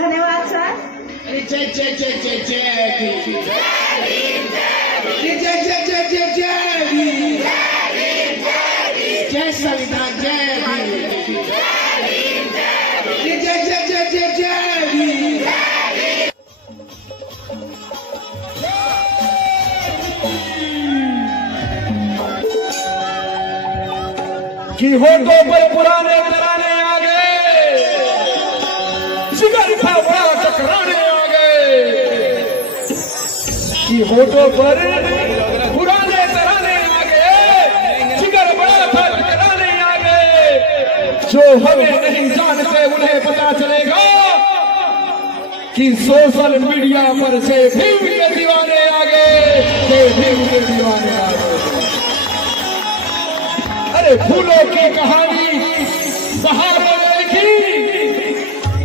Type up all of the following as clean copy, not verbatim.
धन्यवाद सर। जय जय जय जय जय जय जय जय जय जय जय संविधान जय जय जय जय जय जय कि होठों पर पुराने तराने आ गए, जिगर का बड़ा टकराने आ गए। कि होठों पर पुराने तराने आ गए, जिगर बड़ा था टकराने आ गए। जो हमें नहीं जानते उन्हें पता चलेगा कि सोशल मीडिया पर से भीम के दीवाने आ गए, भीम के दीवाने आ गए। अरे फूलों की कहानी सहारों ने लिखी,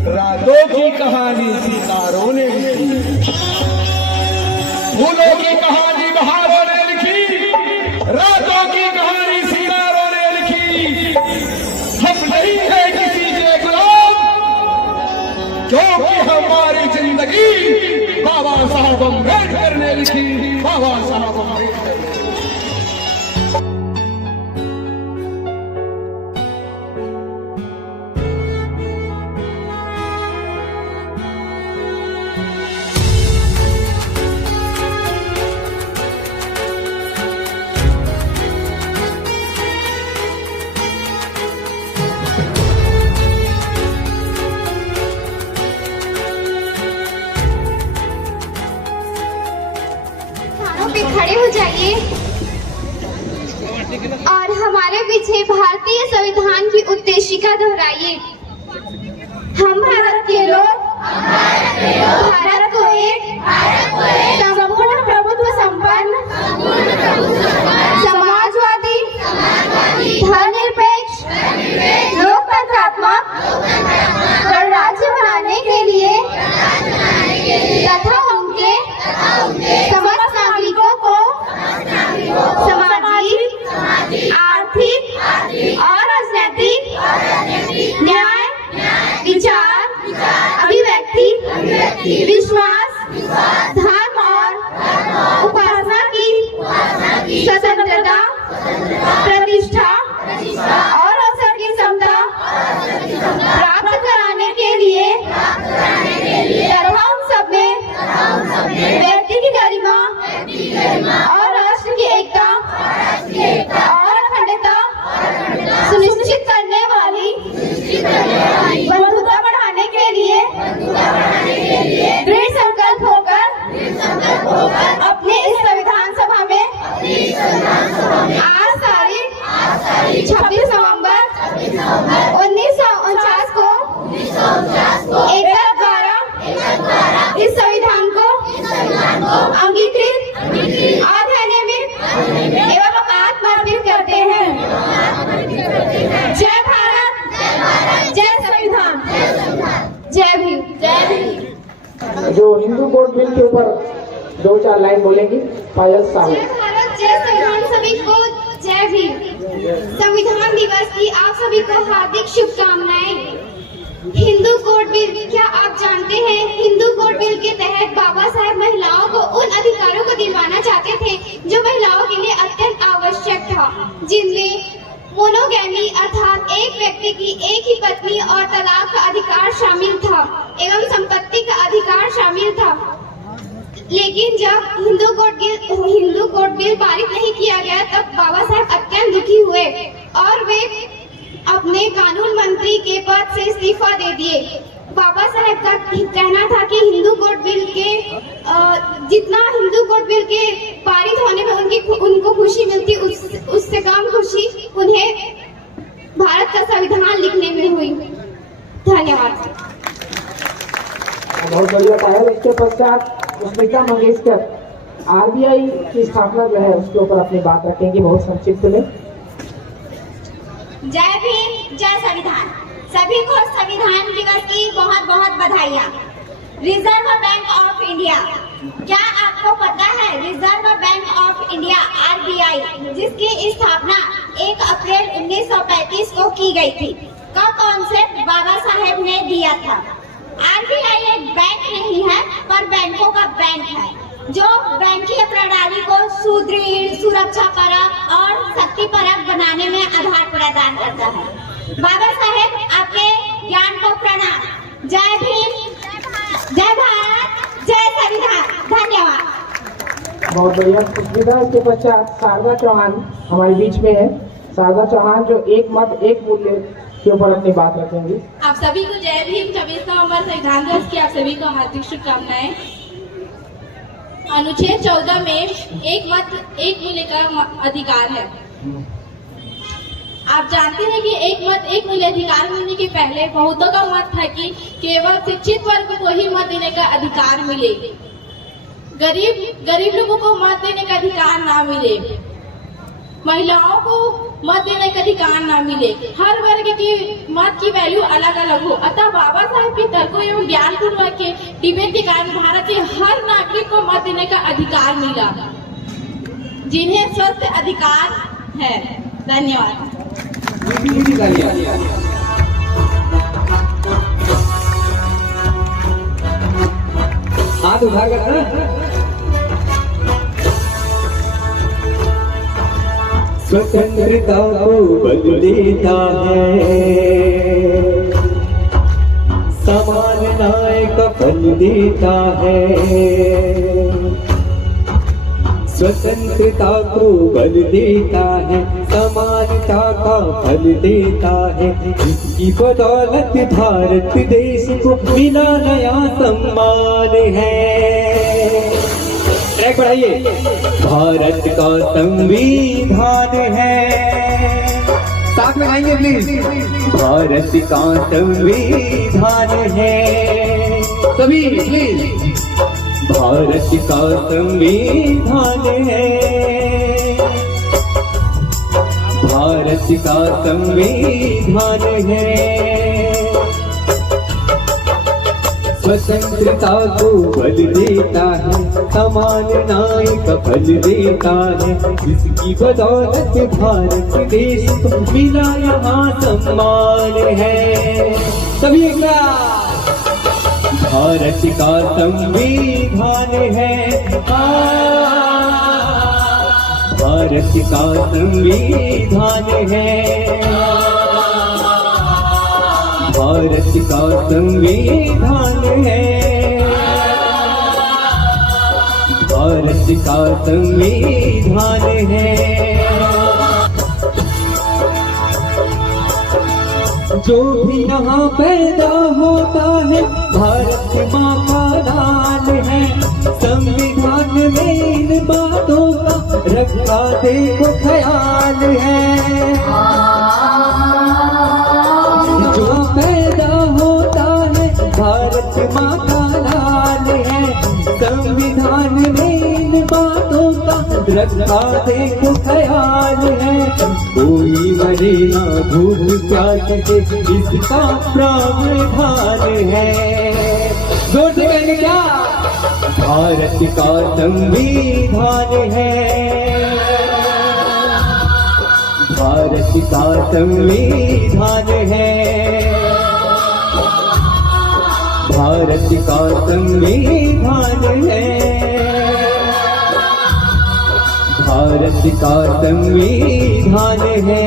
रातों की कहानी सितारों ने लिखी। फूलों की कहानी बहारों ने लिखी, रातों की कहानी सितारों ने लिखी। हम नहीं है किसी के गुलाम, क्योंकि हमारी जिंदगी बाबा साहब अम्बेडकर ने लिखी, बाबा साहब अम्बेडकर ने। खड़े हो जाइए और हमारे पीछे भारतीय संविधान की उद्देशिका दोहराइए। हम भारत के लोग भारत को एक संपूर्ण प्रभुत्व संपन्न समाजवादी धर्मनिरपेक्ष लोकतंत्रात्मक गणराज्य बनाने के लिए तथा उनके समस्त नागरिकों को सामाजिक, आर्थिक और राजनीतिक न्याय, विचार, अभिव्यक्ति, विश्वास, धर्म और उपासना की स्वतंत्रता, प्रतिष्ठा और अवसर की समता प्राप्त कराने के लिए तथा उन सब में व्यक्ति की गरिमा और राष्ट्र की एकता और अखंडता सुनिश्चित करने वाली बंधुता बढ़ाने के लिए दृढ़ संकल्प होकर अपने इस संविधान सभा में आज तारीख 26 नवंबर 1949 को एकता द्वारा इस संविधान को अंगीकृत, अधिनियमित एवं आत्मर्पित करते हैं। जय भारत, जय संविधान, जय भीम, जय भीम। जो हिंदू कोड बिल के ऊपर 2-4 लाइन बोलेंगी पायल साहब। जय भारत, जय संविधान, सभी को जय भीम। संविधान दिवस की आप सभी को हार्दिक शुभकामनाएं। हिंदू कोड बिल, क्या आप जानते हैं हिंदू कोड बिल के तहत बाबा साहेब महिलाओं को उन अधिकारों को दिलवाना चाहते थे जो महिलाओं के लिए अत्यंत आवश्यक था, जिनमें मोनोगैमी अर्थात एक व्यक्ति की एक ही पत्नी और तलाक का अधिकार शामिल था एवं संपत्ति का अधिकार शामिल था। लेकिन जब हिंदू कोड बिल पारित नहीं किया गया तब बाबा साहेब अत्यंत दुखी हुए और वे अपने कानून मंत्री के पद से इस्तीफा दे दिए। बाबा साहेब का कहना था कि हिंदू कोड बिल के जितना हिंदू कोड बिल के पारित होने में उनको खुशी मिलती उससे कम खुशी उन्हें भारत का संविधान लिखने में हुई। धन्यवाद। बहुत बढ़िया पायल। इसके पश्चात स्मिता मंगेशकर आरबीआई की स्थापना जो है उसके ऊपर अपनी बात रखेंगी बहुत संक्षिप्त में। जय भीम, जय संविधान। सभी को संविधान दिवस की बहुत बहुत बधाइयाँ। रिजर्व बैंक ऑफ इंडिया, क्या आपको पता है reserve bank of India RBI, जिसकी स्थापना 1 अप्रैल 1935 को की गई थी, का कॉन्सेप्ट बाबा साहेब ने दिया था। RBI एक बैंक नहीं है, पर बैंकों का बैंक है, जो बैंकिंग प्रणाली को सुदृढ़, सुरक्षा परक और शक्ति परक बनाने में आधार प्रदान करता है। बाबा साहेब, आपके ज्ञान को प्रणाम। जय भीम, जय भारत, जय संविधान। धन्यवाद। बहुत बढ़िया पुष्पिता। इसके पश्चात शारदा चौहान हमारे बीच में है। शारदा चौहान जो एक मत एक मूल्य के ऊपर अपनी बात रखेंगी। आप सभी को जय भीम। 26 नवंबर संविधान दिवस की आप सभी को हार्दिक शुभकामनाएं। अनुच्छेद 14 में एक मत एक मूल्य का अधिकार है। आप जानते हैं कि एक मत एक मूल्य अधिकार मिलने के पहले बहुतों का मत था कि केवल शिक्षित वर्ग को ही मत देने का अधिकार मिले, गरीब लोगों को मत देने का अधिकार ना मिले, महिलाओं को मत देने का अधिकार ना मिले। हर वर्ग की मत की वैल्यू अलग अलग हो। अतः बाबा साहेब के तर्कों एवं ज्ञान पूर्वक के डिबेट के कारण भारत के हर नागरिक को मत देने का अधिकार मिला, जिन्हें स्वस्थ अधिकार है। धन्यवाद। हाथ उठाकर स्वतंत्रता को बल देता है, समान न्याय का फल देता है। स्वतंत्रता को बल देता है, समानता का फल देता है। इसकी बदौलत भारत देश को मिला नया सम्मान है। ट्रैक बढ़ाइए। भारत का संविधान है, साथ में गाएंगे प्लीज। भारत का संविधान है, सभी प्लीज। भारत का संविधान है, भारत का संविधान है। स्वतंत्रता को बल देता है, समान न्याय का फल देता है। इसकी बदौलत भारत देश को मिला यहाँ सम्मान है। सभी एक साथ। भारत का संविधान है, भारत का संविधान है, भारत का संविधान है, भारत का संविधान है। जो भी यहाँ पैदा होता है भारत माँ का लाल है। संविधान में इन बातों का रखा देखो ख्याल है। जो पैदा होता है भारत माँ का लाल है। संविधान में इन बातों का रखा देखो ख्याल है। कोई मरे ना भूल प्यासे इसका प्रावधान है। जोर से कहेंगे क्या? भारत का संविधान है, भारत का संविधान है, भारत का संविधान है, भारत का संविधान है।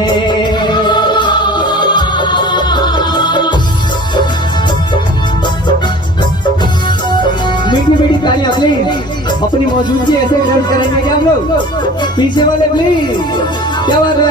मीठी मीठी तालियां प्लीज। अपनी मौजूदगी ऐसे दर्ज करेंगे क्या हम लोग? पीछे वाले प्लीज। क्या बात है?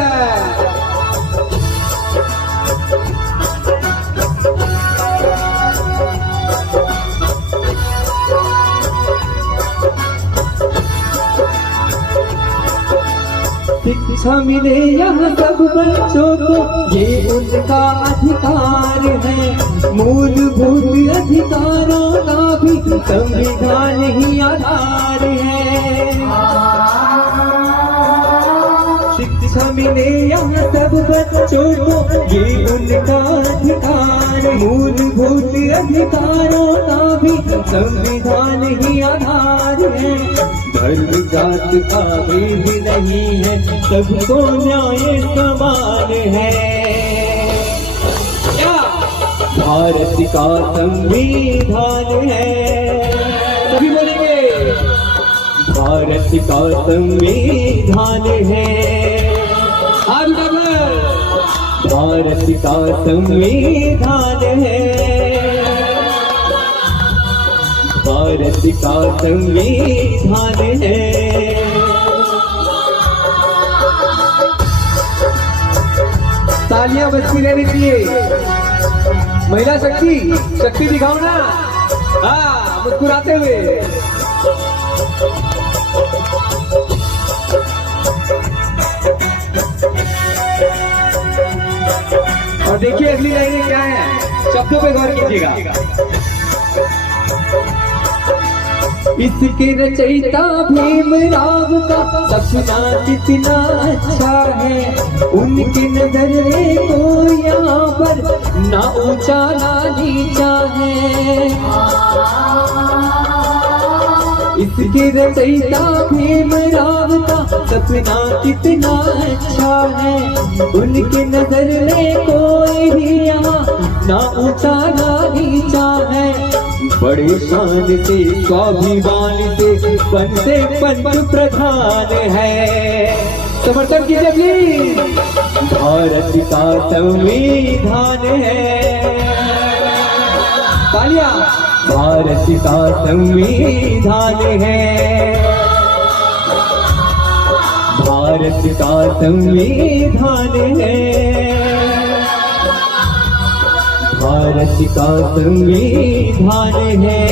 शिक्षा मिले यहाँ सब बच्चों को, ये उनका अधिकार है। मूलभूत अधिकारों का भी संविधान ही आधार है। शिक्षा मिले यहाँ सब बच्चों को, ये उनका अधिकार। मूलभूत अधिकारों का भी संविधान ही आधार है। धर्म जात का भेद नहीं है, सबको न्याय समान है। क्या भारत का संविधान है, सभी बोलेंगे भारत का संविधान है। भारत का संविधान है, भारत का संविधान है। तालियां बजती रहनी चाहिए। महिला शक्ति, शक्ति दिखाओ ना, हाँ मुस्कुराते हुए। और देखिए अगली लाइनें क्या है, शब्दों पे गौर कीजिएगा। इसके रचयिता भीमराव का सपना कितना अच्छा है। उनके नजर में कोई यहाँ पर ना ऊंचा ना नीचा है। इसके रचयिता भीमराव का सपना कितना अच्छा है। उनके नजर में कोई भी यहाँ ना ऊंचा ना नीचा है। बड़े शान से स्वाभिमान से बनते पंच प्रधान है। समर्थन कीजिए प्लीज। भारत का संविधान है, तालियां। भारत का संविधान है, भारत का संविधान है, भारत का संविधान है।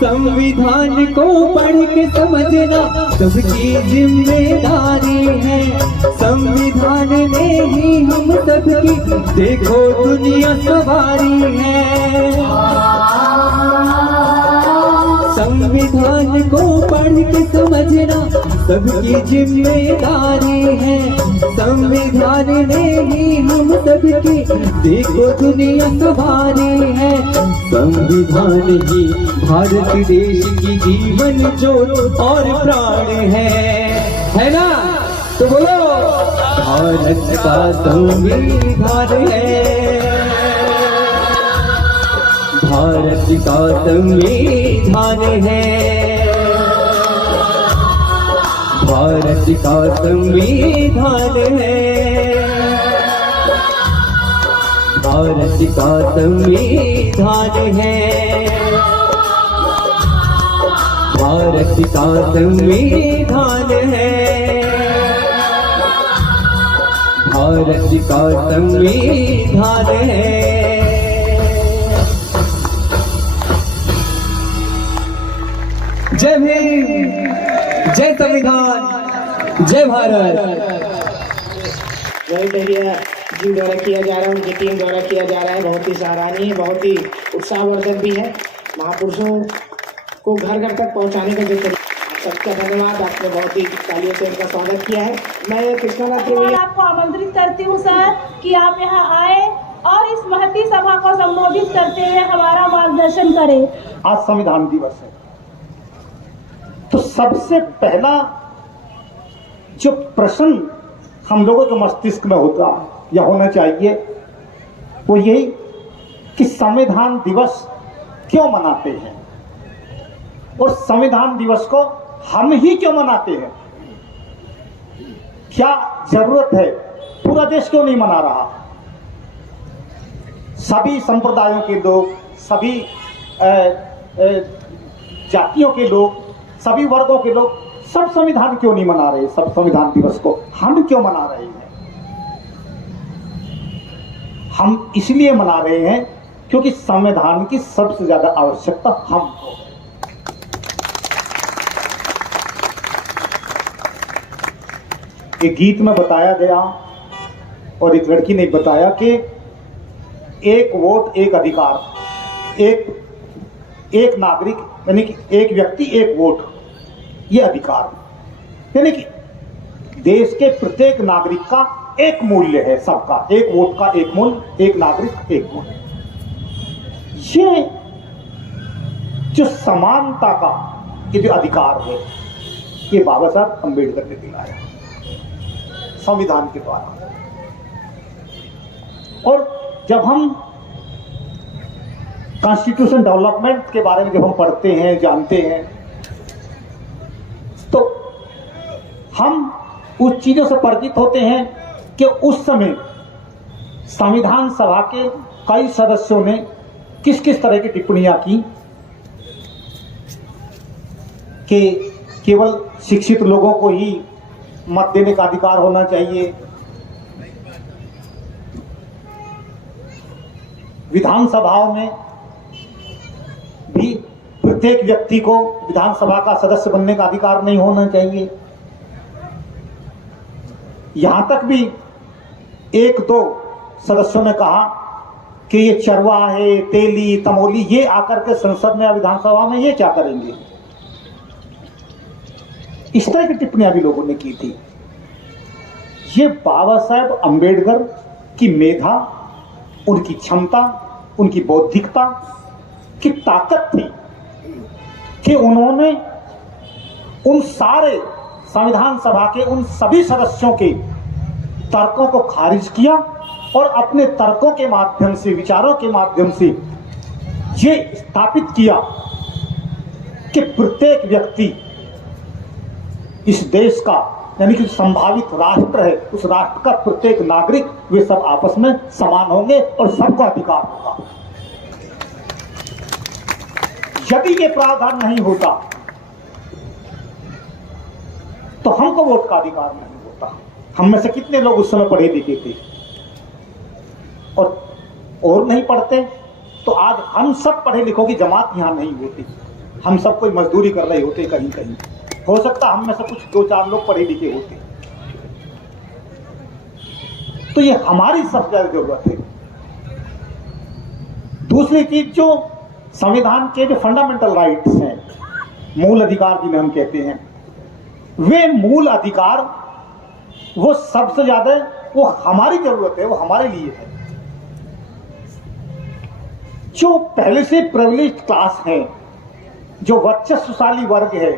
संविधान को पढ़ के समझना सबकी जिम्मेदारी है। संविधान में ही हम सबकी देखो दुनिया सवारी है। संविधान को पढ़ के समझना सबकी जिम्मेदारी है। संविधान में ही हम सबकी देखो दुनिया सवारी है। संविधान ही भारत देश की जीवन ज्योत और प्राण है ना? तो बोलो भारत का संविधान है, भारत का संविधान है, भारत का संविधान है, भारत का संविधान है, भारत का संविधान है, भारत का संविधान है। जय भीम, जय संविधान, जय भारत। रोहित दहिया जी द्वारा किया जा रहा है, उनकी टीम द्वारा किया जा रहा है। बहुत ही सराहनीय, बहुत ही उत्साहवर्धक भी है। महापुरुषों को घर घर तक पहुंचाने का जो सबका धन्यवाद। आपने बहुत ही तालियों से उनका स्वागत किया है। मैं कृष्णानाथ मैं आपको आमंत्रित करती हूँ सर कि आप यहाँ आए और इस महती सभा को संबोधित करते हुए हमारा मार्गदर्शन करें। आज संविधान दिवस है, तो सबसे पहला जो प्रश्न हम लोगों के मस्तिष्क में होता या होना चाहिए वो यही कि संविधान दिवस क्यों मनाते हैं और संविधान दिवस को हम ही क्यों मनाते हैं। क्या जरूरत है, पूरा देश क्यों नहीं मना रहा। सभी संप्रदायों के लोग, सभी जातियों के लोग, सभी वर्गों के लोग सब संविधान क्यों नहीं मना रहे। सब संविधान दिवस को हम क्यों मना रहे हैं। हम इसलिए मना रहे हैं क्योंकि संविधान की सबसे ज्यादा आवश्यकता हमको है। एक गीत में बताया गया और एक लड़की ने बताया कि एक वोट एक अधिकार, एक एक नागरिक यानी कि एक व्यक्ति एक वोट, ये अधिकार यानी कि देश के प्रत्येक नागरिक का एक मूल्य है, सबका एक वोट का एक मूल्य, एक नागरिक एक वोट। ये जो समानता का ये जो अधिकार है, ये बाबा साहब अम्बेडकर ने दिलाया संविधान के द्वारा। और जब हम कॉन्स्टिट्यूशन डेवलपमेंट के बारे में जब हम पढ़ते हैं, जानते हैं, तो हम उस चीजों से परिचित होते हैं कि उस समय संविधान सभा के कई सदस्यों ने किस किस तरह की टिप्पणियां की कि केवल शिक्षित लोगों को ही मत देने का अधिकार होना चाहिए, विधानसभाओं में भी प्रत्येक व्यक्ति को विधानसभा का सदस्य बनने का अधिकार नहीं होना चाहिए। यहां तक भी एक दो सदस्यों ने कहा कि ये चरवाहे, तेली, तमोली ये आकर के संसद में या विधानसभा में ये क्या करेंगे। इस तरह की टिप्पणियां भी लोगों ने की थी। ये बाबा साहेब अम्बेडकर की मेधा, उनकी क्षमता, उनकी बौद्धिकता की ताकत थी कि उन्होंने उन सारे संविधान सभा के उन सभी सदस्यों के तर्कों को खारिज किया और अपने तर्कों के माध्यम से, विचारों के माध्यम से ये स्थापित किया कि प्रत्येक व्यक्ति इस देश का यानी कि संभावित राष्ट्र है, उस राष्ट्र का प्रत्येक नागरिक, वे सब आपस में समान होंगे और सबको अधिकार होगा। यदि ये प्रावधान नहीं होता तो हमको वोट का अधिकार नहीं होता। हम में से कितने लोग उस समय पढ़े लिखे थे और नहीं पढ़ते, तो आज हम सब पढ़े लिखों की जमात यहां नहीं होती। हम सब कोई मजदूरी कर रहे होते कहीं कहीं, हो सकता हम में से कुछ दो चार लोग पढ़े लिखे होते। तो ये हमारी सबसे ज्यादा जरूरत है। दूसरी चीज, जो संविधान के जो फंडामेंटल राइट्स हैं, मूल अधिकार जिन्हें हम कहते हैं, वे मूल अधिकार वो सबसे ज्यादा वो हमारी जरूरत है, वो हमारे लिए है। जो पहले से प्रिविलेज्ड क्लास है, जो वर्चस्वशाली वर्ग है,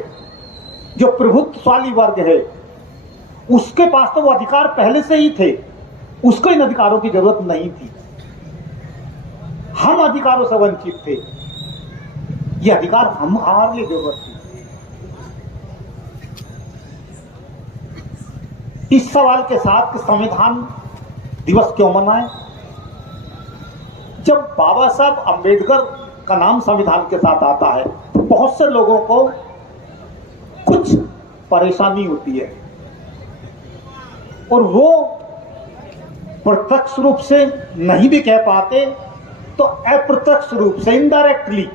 जो प्रभुत्वशाली वर्ग है, उसके पास तो वो अधिकार पहले से ही थे, उसको इन अधिकारों की जरूरत नहीं थी। हम अधिकारों से वंचित थे, ये अधिकार हमारे लिए जरूरत थी। इस सवाल के साथ कि संविधान दिवस क्यों मनाएं, जब बाबा साहब अम्बेडकर का नाम संविधान के साथ आता है तो बहुत से लोगों को कुछ परेशानी होती है और वो प्रत्यक्ष रूप से नहीं भी कह पाते तो अप्रत्यक्ष रूप से, इनडायरेक्टली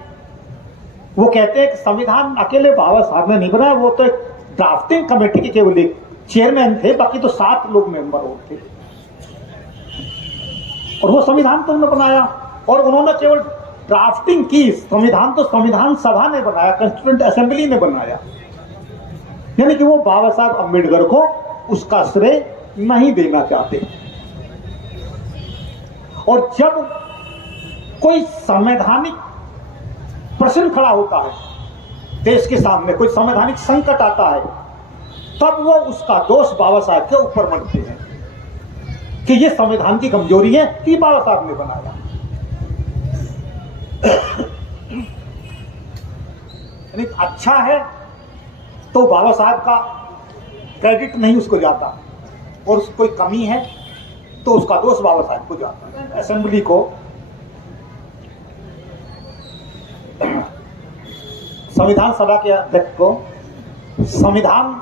वो कहते हैं कि संविधान अकेले बाबा साहब ने नहीं बनाया, वो तो एक ड्राफ्टिंग कमेटी के केवल एक चेयरमैन थे, बाकी तो 7 लोग मेंबर होते और वो संविधान तो उन्होंने बनाया और उन्होंने केवल ड्राफ्टिंग की। संविधान तो संविधान सभा ने बनाया, कॉन्स्टिट्यूएंट असेंबली ने बनाया, यानी कि वो बाबा साहब अम्बेडकर को उसका श्रेय नहीं देना चाहते। और जब कोई संवैधानिक प्रश्न खड़ा होता है देश के सामने, कोई संवैधानिक संकट आता है, तब वो उसका दोष बाबा साहब के ऊपर मढ़ते हैं कि ये संविधान की कमजोरी है कि बाबा साहब ने बनाया। अच्छा है तो बाबा साहब का क्रेडिट नहीं उसको जाता, और कोई कमी है तो उसका दोष बाबा साहब को जाता है। असेंबली को, संविधान सभा के अध्यक्ष को संविधान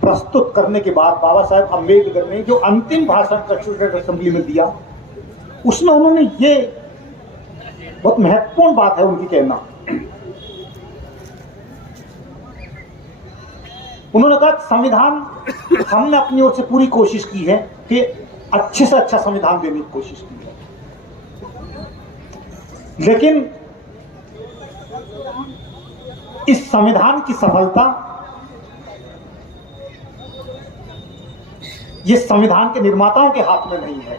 प्रस्तुत करने के बाद बाबा साहब अम्बेडकर ने जो अंतिम भाषण कॉन्स्टिट्यूएंट असेंबली में दिया, उसमें उन्होंने ये बहुत महत्वपूर्ण बात है उनकी कहना, उन्होंने कहा संविधान, हमने अपनी ओर से पूरी कोशिश की है कि अच्छे से अच्छा संविधान देने की कोशिश की है, लेकिन इस संविधान की सफलता ये संविधान के निर्माताओं के हाथ में नहीं है,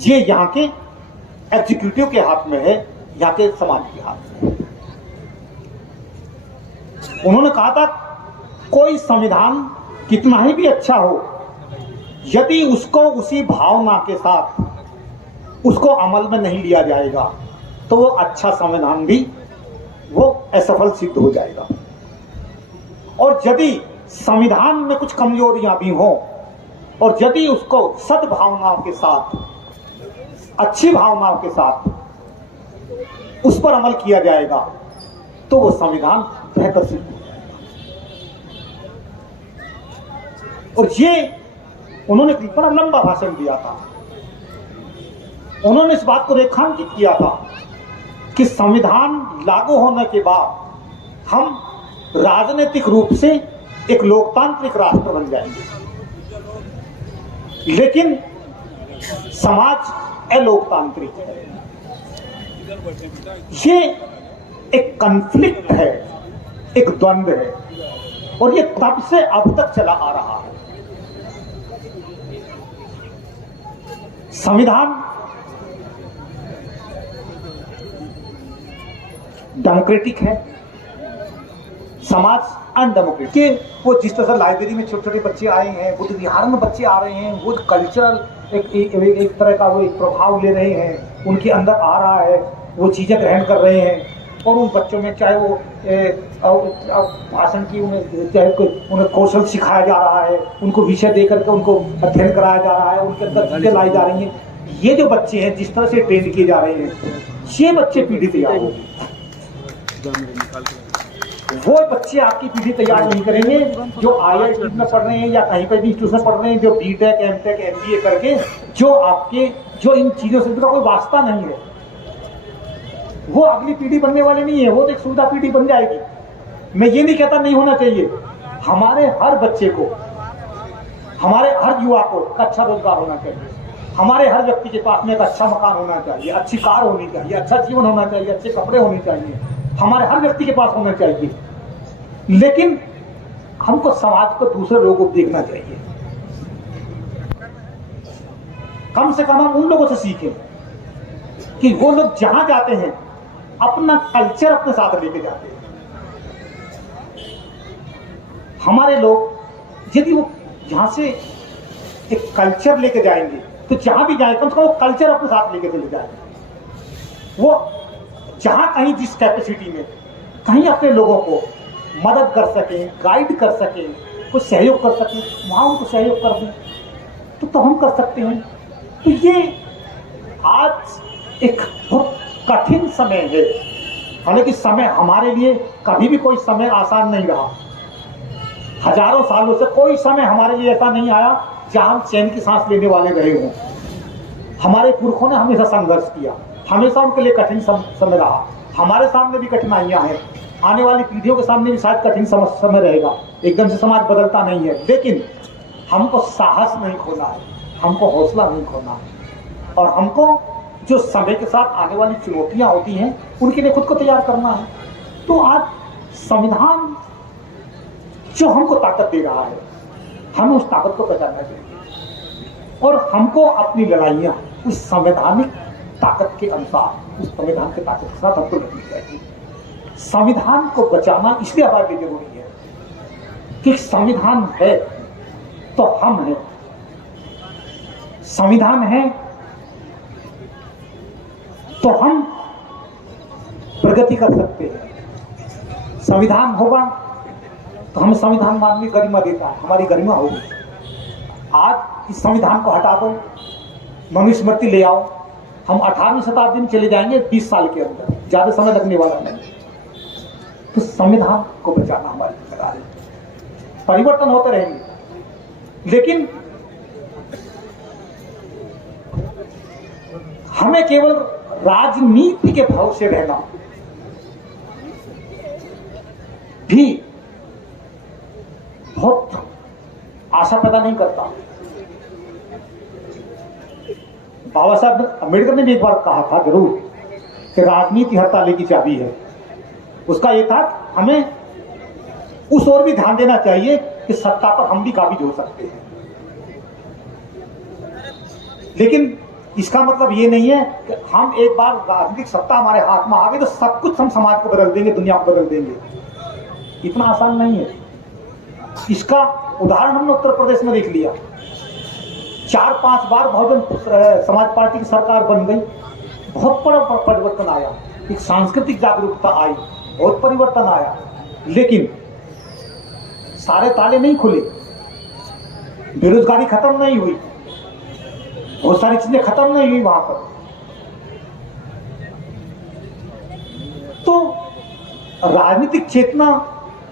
ये यहां के एग्जीक्यूटिव के हाथ में है, यहां के समाज के हाथ में। उन्होंने कहा था कोई संविधान कितना ही भी अच्छा हो, यदि उसको उसी भावना के साथ उसको अमल में नहीं लिया जाएगा तो वो अच्छा संविधान भी वो असफल सिद्ध हो जाएगा। और यदि संविधान में कुछ कमजोरियां भी हों और यदि उसको सद्भावनाओं के साथ, अच्छी भावनाओं के साथ उस पर अमल किया जाएगा तो वो संविधान बेहतर सिद्ध हो जाएगा। और ये उन्होंने बड़ा लंबा भाषण दिया था। उन्होंने इस बात को रेखांकित किया था कि संविधान लागू होने के बाद हम राजनीतिक रूप से एक लोकतांत्रिक राष्ट्र बन जाएंगे, लेकिन समाज अलोकतांत्रिक है। ये एक कॉन्फ्लिक्ट है, एक द्वंद्व है, और ये तब से अब तक चला आ रहा है। संविधान डेमोक्रेटिक है, समाज अनडेमोक्रेटिक के। वो जिस तरह से लाइब्रेरी में छोटे छोटे बच्चे आए हैं, बुद्ध विहार में बच्चे आ रहे हैं, वो कल्चरल एक तरह का वो एक प्रभाव ले रहे हैं, उनके अंदर आ रहा है, वो चीजें ग्रहण कर रहे हैं। और उन बच्चों में चाहे वो भाषण की उन्हें कौशल सिखाया जा रहा है, उनको विषय दे करके उनको अध्ययन कराया जा रहा है, उनके अंदर चीजें लाई जा रही हैं। ये जो बच्चे हैं जिस तरह से ट्रेन किए जा रहे हैं, ये बच्चे पीढ़ी तैयार होगी। वो बच्चे आपकी पीढ़ी तैयार नहीं करेंगे जो IIT में पढ़ रहे हैं या कहीं पर भी इंस्टीट्यूट में पढ़ रहे हैं, जो BTech, MTech, MBA करके जो इन चीजों से उनका कोई वास्ता नहीं है, वो अगली पीढ़ी बनने वाले नहीं है। वो तो एक सुविधा पीढ़ी बन जाएगी। मैं ये नहीं कहता नहीं होना चाहिए, हमारे हर बच्चे को, हमारे हर युवा को अच्छा रोजगार होना चाहिए, हमारे हर व्यक्ति के पास में एक अच्छा मकान होना चाहिए, अच्छी कार होनी चाहिए, अच्छा जीवन होना चाहिए, अच्छे कपड़े होने चाहिए, हमारे हर व्यक्ति के पास होना चाहिए। लेकिन हमको समाज को दूसरे लोगों को देखना चाहिए। कम से कम हम उन लोगों से सीखें कि वो लोग जहां जाते हैं अपना कल्चर अपने साथ लेके जाते हैं। हमारे लोग यदि वो यहां से एक कल्चर लेके जाएंगे तो जहां भी जाए कम से कम वो कल्चर अपने साथ लेके चले जाएंगे। वो जहां कहीं जिस कैपेसिटी में कहीं अपने लोगों को मदद कर सकें, गाइड कर सकें, कुछ सहयोग कर सकें, वहां उनको सहयोग कर दें तो हम कर सकते हैं। तो ये आज एक बहुत कठिन समय है। हालांकि समय हमारे लिए कभी भी कोई समय आसान नहीं रहा। हजारों सालों से कोई समय हमारे लिए ऐसा नहीं आया जहां हम चैन की सांस लेने वाले रहे हों। हमारे पुरखों ने हमेशा संघर्ष किया, हमेशा उनके लिए कठिन समय रहा। हमारे सामने भी कठिनाइयां हैं, आने वाली पीढ़ियों के सामने भी शायद कठिन समय रहेगा। एकदम से समाज बदलता नहीं है, लेकिन हमको साहस नहीं खोना है, हमको हौसला नहीं खोना है, और हमको जो समय के साथ आने वाली चुनौतियां होती हैं उनके लिए खुद को तैयार करना है। तो आज संविधान जो हमको ताकत दे रहा है, हमें उस ताकत को पहचानना चाहिए और हमको अपनी लड़ाइयां उस संवैधानिक ताकत के अनुसार, उस संविधान के ताकत के साथ हमको लड़नी चाहिए। संविधान को बचाना इसलिए हमारे लिए जरूरी है कि संविधान है तो हम हैं, संविधान है तो हम प्रगति कर सकते हैं। संविधान होगा तो हम संविधान मानवीय गरिमा देता है, हमारी गरिमा होगी। आज इस संविधान को हटा दो, मनुस्मृति ले आओ, हम 18वीं शताब्दी में चले जाएंगे 20 साल के अंदर, ज्यादा समय लगने वाला नहीं। तो संविधान को बचाना हमारी जिम्मेदारी है। परिवर्तन होते रहेंगे, लेकिन हमें केवल राजनीति के भाव से रहना भी बहुत आशा पैदा नहीं करता। बाबा साहब अम्बेडकर ने भी एक बार कहा था जरूर कि राजनीति हर ताले की चाबी है। उसका ये था हमें उस ओर भी ध्यान देना चाहिए कि सत्ता पर हम भी काबिज हो सकते हैं, लेकिन इसका मतलब ये नहीं है कि हम एक बार राजनीतिक सत्ता हमारे हाथ में आ गई तो सब कुछ हम समाज को बदल देंगे, दुनिया को बदल देंगे। इतना आसान नहीं है। इसका उदाहरण हमने उत्तर प्रदेश में देख लिया। 4-5 बार बहुजन समाज पार्टी की सरकार बन गई, बहुत बड़ा परिवर्तन आया, एक सांस्कृतिक जागरूकता आई, बहुत परिवर्तन आया, लेकिन सारे ताले नहीं खुले, बेरोजगारी खत्म नहीं हुई, बहुत सारी चीजें खत्म नहीं हुई वहां पर। तो राजनीतिक चेतना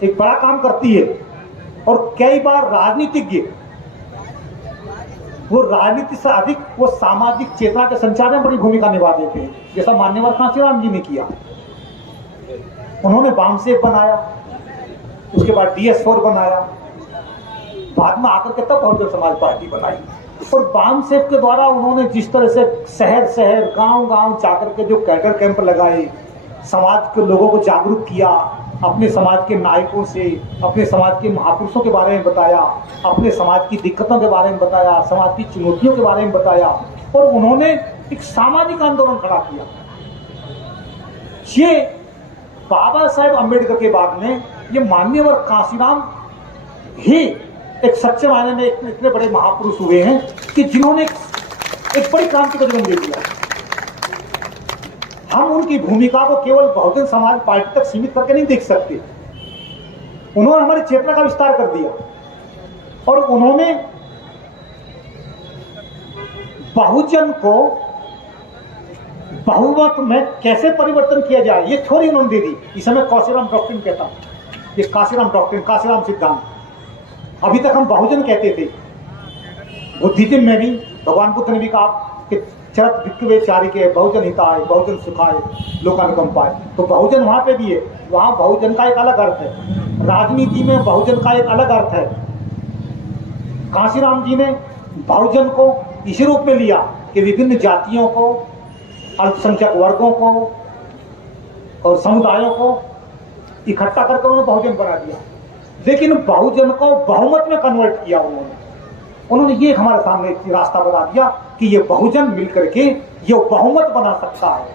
एक बड़ा काम करती है और कई बार राजनीतिज्ञ वो राजनीति से अधिक वो सामाजिक चेतना के संचार में बड़ी भूमिका निभा देते हैं, जैसा मान्यवर कांशीराम जी ने किया। उन्होंने वामसेफ बनाया, उसके बाद DS4 बनाया, बाद में आकर के तब बहुजन समाज पार्टी बनाई। और वामसेफ के द्वारा उन्होंने जिस तरह से शहर शहर गांव गांव जाकर के जो कैडर कैंप लगाए, समाज के लोगों को जागरूक किया, अपने समाज के नायकों से, अपने समाज के महापुरुषों के बारे में बताया, अपने समाज की दिक्कतों के बारे में बताया, समाज की चुनौतियों के बारे में बताया, और उन्होंने एक सामाजिक आंदोलन खड़ा किया। ये बाबा साहेब अम्बेडकर के बाद में ये मान्यवर कांशीराम ही एक सच्चे मायने में इतने बड़े महापुरुष हुए हैं कि जिन्होंने एक बड़ी क्रांति को जन्म दे दिया। हम उनकी भूमिका को केवल बहुजन समाज पार्टी तक सीमित करके नहीं देख सकते। उन्होंने हमारी चेतना का विस्तार कर दिया और उन्होंने बहुजन को बहुमत में कैसे परिवर्तन किया जाए ये थ्योरी उन्होंने दे दी। इसे मैं कांशीराम डॉक्ट्रिन कहता हूं, ये कांशीराम डॉक्ट्रिन, कांशीराम सिद्धांत। अभी तक हम बहुजन कहते थे, बुद्धिज्म में भी भगवान बुद्ध ने भी कहा कि चरत विक्वे चारिके बहुजन हिताय बहुजन सुखाय लोकानुकंपाय। तो बहुजन वहां पे भी है, वहां बहुजन का एक अलग अर्थ है, राजनीति में बहुजन का एक अलग अर्थ है। कांशीराम जी ने बहुजन को इस रूप में लिया कि विभिन्न जातियों को, अल्पसंख्यक वर्गों को और समुदायों को इकट्ठा करके उन्होंने बहुजन बना दिया, लेकिन बहुजन को बहुमत में कन्वर्ट किया। उन्होंने ये हमारे सामने एक रास्ता बता दिया कि ये बहुजन मिलकर के ये बहुमत बना सकता है,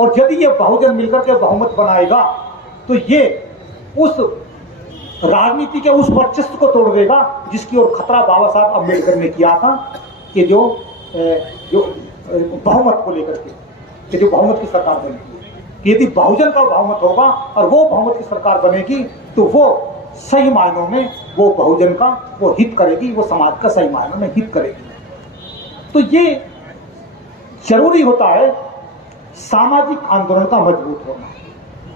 और यदि ये बहुजन मिलकर के बहुमत बनाएगा तो ये उस राजनीति के उस वर्चस्व को तोड़ देगा जिसकी ओर खतरा बाबा साहब अम्बेडकर ने किया था कि जो बहुमत को लेकर के, जो बहुमत की सरकार बनेगी, यदि बहुजन का बहुमत होगा और वो बहुमत की सरकार बनेगी तो वो सही मायनों में वो बहुजन का वो हित करेगी, वो समाज का सही मायनों में हित करेगी। तो ये जरूरी होता है सामाजिक आंदोलन का मजबूत होना।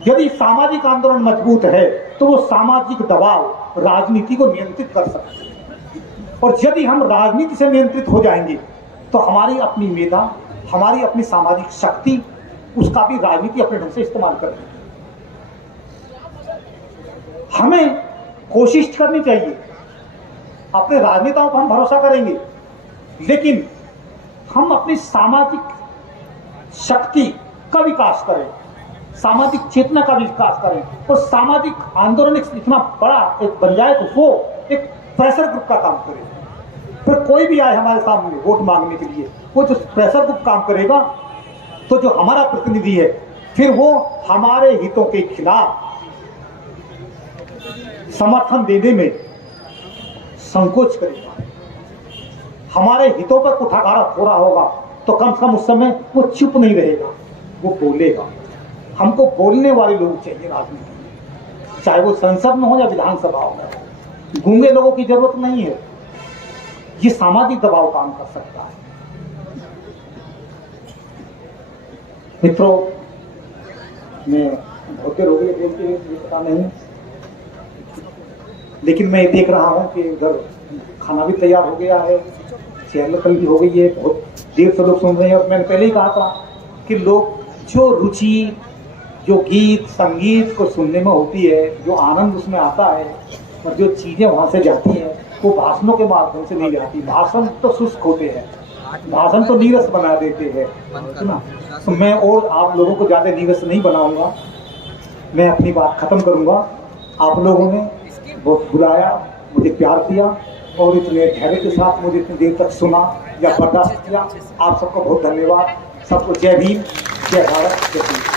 यदि सामाजिक आंदोलन मजबूत है तो वो सामाजिक दबाव राजनीति को नियंत्रित कर सकते हैं, और यदि हम राजनीति से नियंत्रित हो जाएंगे तो हमारी अपनी मेधा, हमारी अपनी सामाजिक शक्ति, उसका भी राजनीति अपने ढंग से इस्तेमाल करेगी। हमें कोशिश करनी चाहिए, अपने राजनेताओं पर हम भरोसा करेंगे, लेकिन हम अपनी सामाजिक शक्ति का विकास करें, सामाजिक चेतना का विकास करें, और सामाजिक आंदोलन इतना बड़ा एक बन जाए तो वो एक प्रेशर ग्रुप का काम करे। फिर कोई भी आए हमारे सामने वोट मांगने के लिए, वो जो प्रेशर ग्रुप काम करेगा तो जो हमारा प्रतिनिधि है फिर वो हमारे हितों के खिलाफ समर्थन देने में संकोच करेगा। हमारे हितों पर कुठाघात हो रहा होगा तो कम से कम उस समय वो चुप नहीं रहेगा, वो बोलेगा। हमको बोलने वाले लोग चाहिए राजनीति में, चाहे वो संसद में हो या विधानसभा में। गूंगे लोगों की जरूरत नहीं है, ये सामाजिक दबाव काम कर सकता है। मित्रों, मैं बहुत देर हो गई बोलते हुए, पता नहीं, लेकिन मैं देख रहा हूं कि उधर खाना भी तैयार हो गया है, चेयर लकल भी हो गई है, बहुत देर से लोग सुन रहे हैं। और मैंने पहले ही कहा था कि लोग जो रुचि, जो गीत संगीत को सुनने में होती है, जो आनंद उसमें आता है और जो चीजें वहां से जाती हैं वो भाषणों के माध्यम से नहीं जाती। भाषण तो शुष्क होते हैं, भाषण तो नीरस बना देते हैं, है ना। तो मैं और आप लोगों को ज्यादा नीरस नहीं बनाऊंगा, मैं अपनी बात खत्म करूंगा। आप लोगों ने बहुत बुलाया, मुझे प्यार दिया और इतने धैर्य के साथ मुझे इतनी देर तक सुना या बर्दाश्त किया। आप सबको बहुत धन्यवाद। सबको जय भीम, जय भारत, जय हिंद।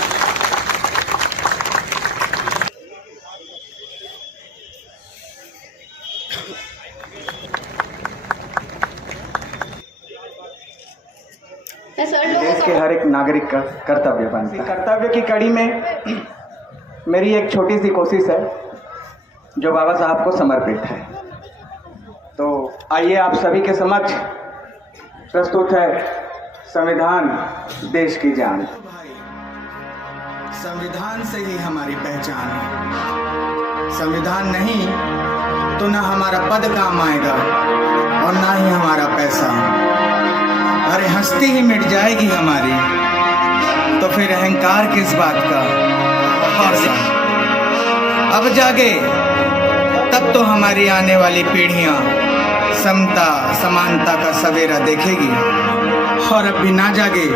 देश के हर एक नागरिक का कर्तव्य बनता है। कर्तव्य की कड़ी में मेरी एक छोटी सी कोशिश है जो बाबा साहब को समर्पित है। तो आइए आप सभी के समक्ष प्रस्तुत है संविधान देश की जान। संविधान से ही हमारी पहचान है। संविधान नहीं तो ना हमारा पद काम आएगा और ना ही हमारा पैसा। अरे हस्ती ही मिट जाएगी हमारी, तो फिर अहंकार किस बात का। और अब जागे तब तो हमारी आने वाली पीढ़ियां समता समानता का सवेरा देखेगी, और अब भी ना जागे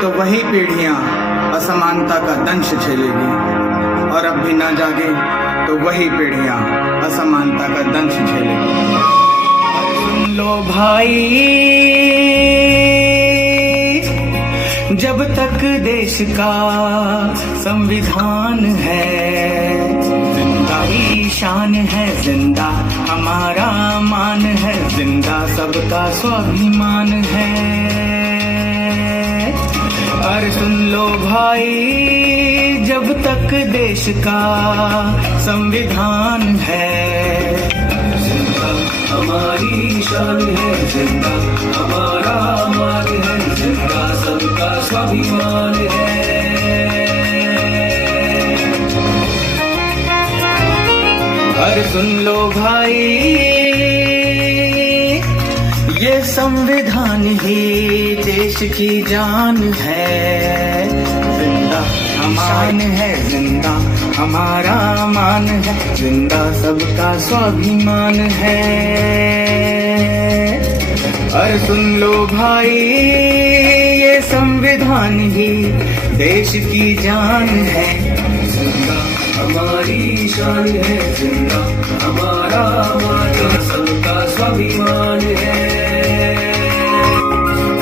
तो वही पीढ़ियां असमानता का दंश झेलेगी, और अब भी ना जागे तो वही पीढ़ियां असमानता का दंश झेलेगी। सुन लो भाई, जब तक देश का संविधान है, जिंदा ईशान है, जिंदा हमारा मान है, जिंदा सबका स्वाभिमान है। और सुन लो भाई, जब तक देश का संविधान है, जिंदा हमारी शान है, जिंदा हमारा मान है, जिंदा सबका स्वाभिमान है। और सुन लो भाई, ये संविधान ही देश की जान है, जिंदा हमान है, जिंदा हमारा मान है, जिंदा सबका स्वाभिमान है। और सुन लो भाई, ये संविधान ही देश की जान है, जिंदा हमारी शान है, जिंदा हमारा मान है, सबका स्वाभिमान है।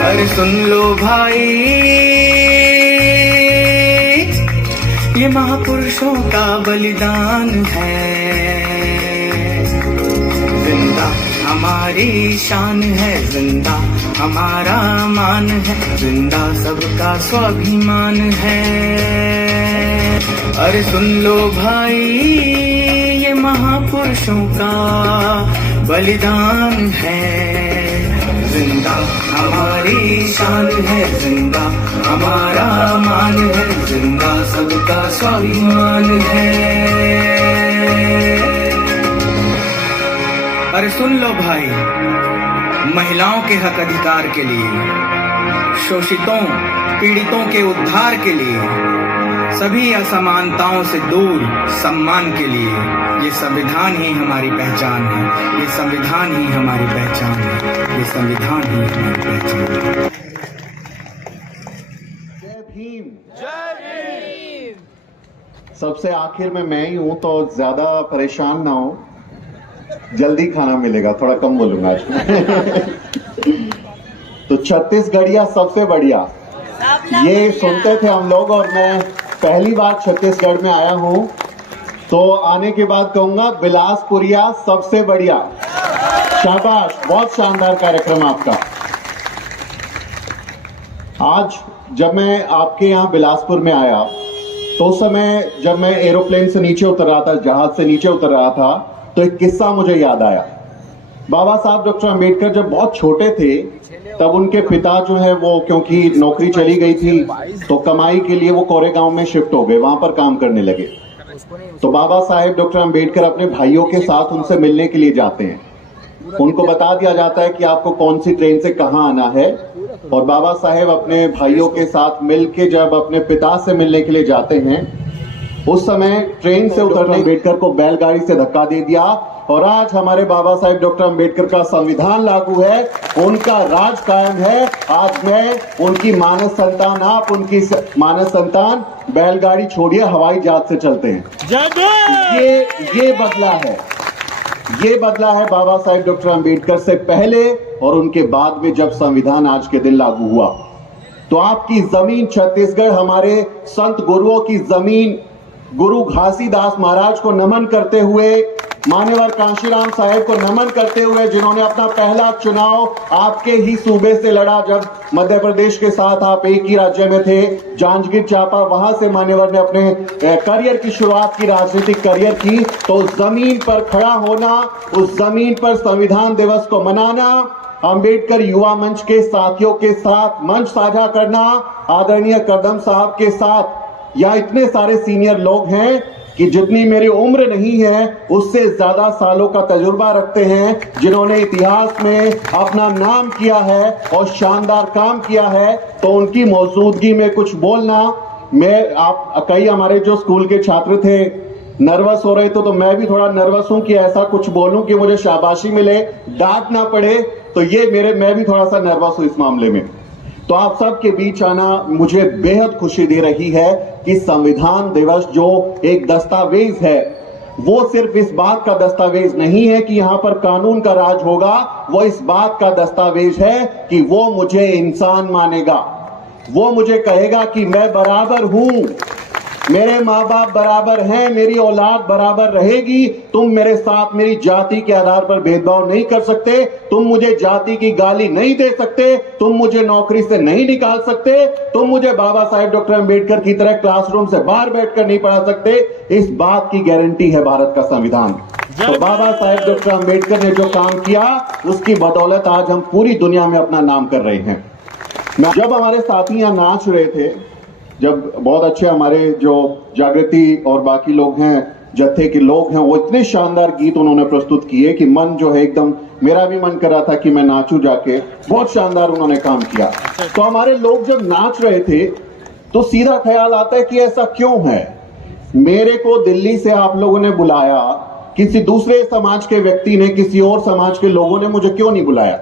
और सुन लो भाई, ये महापुरुषों का बलिदान है, जिंदा हमारी शान है, जिंदा हमारा मान है, जिंदा सबका स्वाभिमान है। अरे सुन लो भाई, ये महापुरुषों का बलिदान है, जिंदा हमारी शान है, जिंदा हमारा मान है, जिंदा सबका स्वाभिमान है। अरे सुन लो भाई, महिलाओं के हक अधिकार के लिए, शोषितों पीड़ितों के उद्धार के लिए, सभी असमानताओं से दूर सम्मान के लिए, ये संविधान ही हमारी पहचान है, ये संविधान ही हमारी पहचान है, ये संविधान ही हमारी पहचान है। जय भीम, जय भीम। सबसे आखिर में मैं ही हूं, तो ज्यादा परेशान ना हो, जल्दी खाना मिलेगा, थोड़ा कम बोलूंगा आज। तो छत्तीसगढ़िया सबसे बढ़िया, ये सुनते थे हम लोग, और मैं पहली बार छत्तीसगढ़ में आया हूं, तो आने के बाद कहूंगा बिलासपुरिया सबसे बढ़िया। शाबाश, बहुत शानदार कार्यक्रम आपका। आज जब मैं आपके यहाँ बिलासपुर में आया, तो उस समय जब मैं एरोप्लेन से नीचे उतर रहा था, जहाज से नीचे उतर रहा था, तो एक किस्सा मुझे याद आया। बाबा साहब डॉक्टर अंबेडकर जब बहुत छोटे थे, तब उनके पिता जो है वो, क्योंकि नौकरी चली गई थी, तो कमाई के लिए वो कोरेगांव में शिफ्ट हो गए, वहां पर काम करने लगे। तो बाबा साहेब डॉक्टर अंबेडकर अपने भाइयों के साथ उनसे मिलने के लिए जाते हैं। उनको बता दिया जाता है कि आपको कौन सी ट्रेन से कहाँ आना है, और बाबा साहेब अपने भाइयों के साथ मिलके जब अपने पिता से मिलने के लिए जाते हैं, उस समय ट्रेन से उतरने अम्बेडकर को बैलगाड़ी से धक्का दे दिया और आज हमारे बाबा साहेब डॉक्टर अंबेडकर का संविधान लागू है, उनका राज कायम है। आज मैं उनकी मानस संतान, आप उनकी मानस संतान बैलगाड़ी छोड़िए हवाई जहाज से चलते हैं। ये बदला है, ये बदला है बाबा साहेब डॉक्टर अंबेडकर से पहले और उनके बाद में जब संविधान आज के दिन लागू हुआ। तो आपकी जमीन छत्तीसगढ़, हमारे संत गुरुओं की जमीन, गुरु घासीदास महाराज को नमन करते हुए, मान्यवर कांशीराम साहेब को नमन करते हुए, जिन्होंने अपना पहला चुनाव आपके ही सूबे से लड़ा, जब मध्य प्रदेश के साथ आप एक ही राज्य में थे, जांजगीर चांपा, वहां से मान्यवर ने अपने करियर की शुरुआत की, राजनीतिक करियर की। तो उस जमीन पर खड़ा होना, उस जमीन पर संविधान दिवस को मनाना, अंबेडकर युवा मंच के साथियों के साथ मंच साझा करना, आदरणीय कदम साहब के साथ, या इतने सारे सीनियर लोग हैं कि जितनी मेरी उम्र नहीं है उससे ज्यादा सालों का तजुर्बा रखते हैं, जिन्होंने इतिहास में अपना नाम किया है और शानदार काम किया है। तो उनकी मौजूदगी में कुछ बोलना, कई हमारे जो स्कूल के छात्र थे नर्वस हो रहे थे, तो मैं भी थोड़ा नर्वस हूं कि ऐसा कुछ बोलूं कि मुझे शाबाशी मिले, डांट ना पड़े। तो मैं भी थोड़ा सा नर्वस हूं इस मामले में। तो आप सबके बीच आना मुझे बेहद खुशी दे रही है कि संविधान दिवस जो एक दस्तावेज है, वो सिर्फ इस बात का दस्तावेज नहीं है कि यहां पर कानून का राज होगा, वो इस बात का दस्तावेज है कि वो मुझे इंसान मानेगा, वो मुझे कहेगा कि मैं बराबर हूं, मेरे माँ बाप बराबर हैं, मेरी औलाद बराबर रहेगी, तुम मेरे साथ मेरी जाति के आधार पर भेदभाव नहीं कर सकते, तुम मुझे जाति की गाली नहीं दे सकते, तुम मुझे नौकरी से नहीं निकाल सकते, तुम मुझे बाबा साहेब डॉक्टर अंबेडकर की तरह क्लासरूम से बाहर बैठकर नहीं पढ़ा सकते। इस बात की गारंटी है भारत का संविधान। तो बाबा साहेब डॉक्टर अंबेडकर ने जो काम किया, उसकी बदौलत आज हम पूरी दुनिया में अपना नाम कर रहे हैं। जब हमारे साथी यहाँ नाच रहे थे, जब बहुत अच्छे हमारे जो जागृति और बाकी लोग हैं, जत्थे के लोग हैं, वो इतने शानदार गीत उन्होंने प्रस्तुत किए कि मन जो है एकदम, मेरा भी मन कर रहा था कि मैं नाचूं जाके। बहुत शानदार उन्होंने काम किया। तो हमारे लोग जब नाच रहे थे तो सीधा ख्याल आता है कि ऐसा क्यों है। मेरे को दिल्ली से आप लोगों ने बुलाया, किसी दूसरे समाज के व्यक्ति ने, किसी और समाज के लोगों ने मुझे क्यों नहीं बुलाया?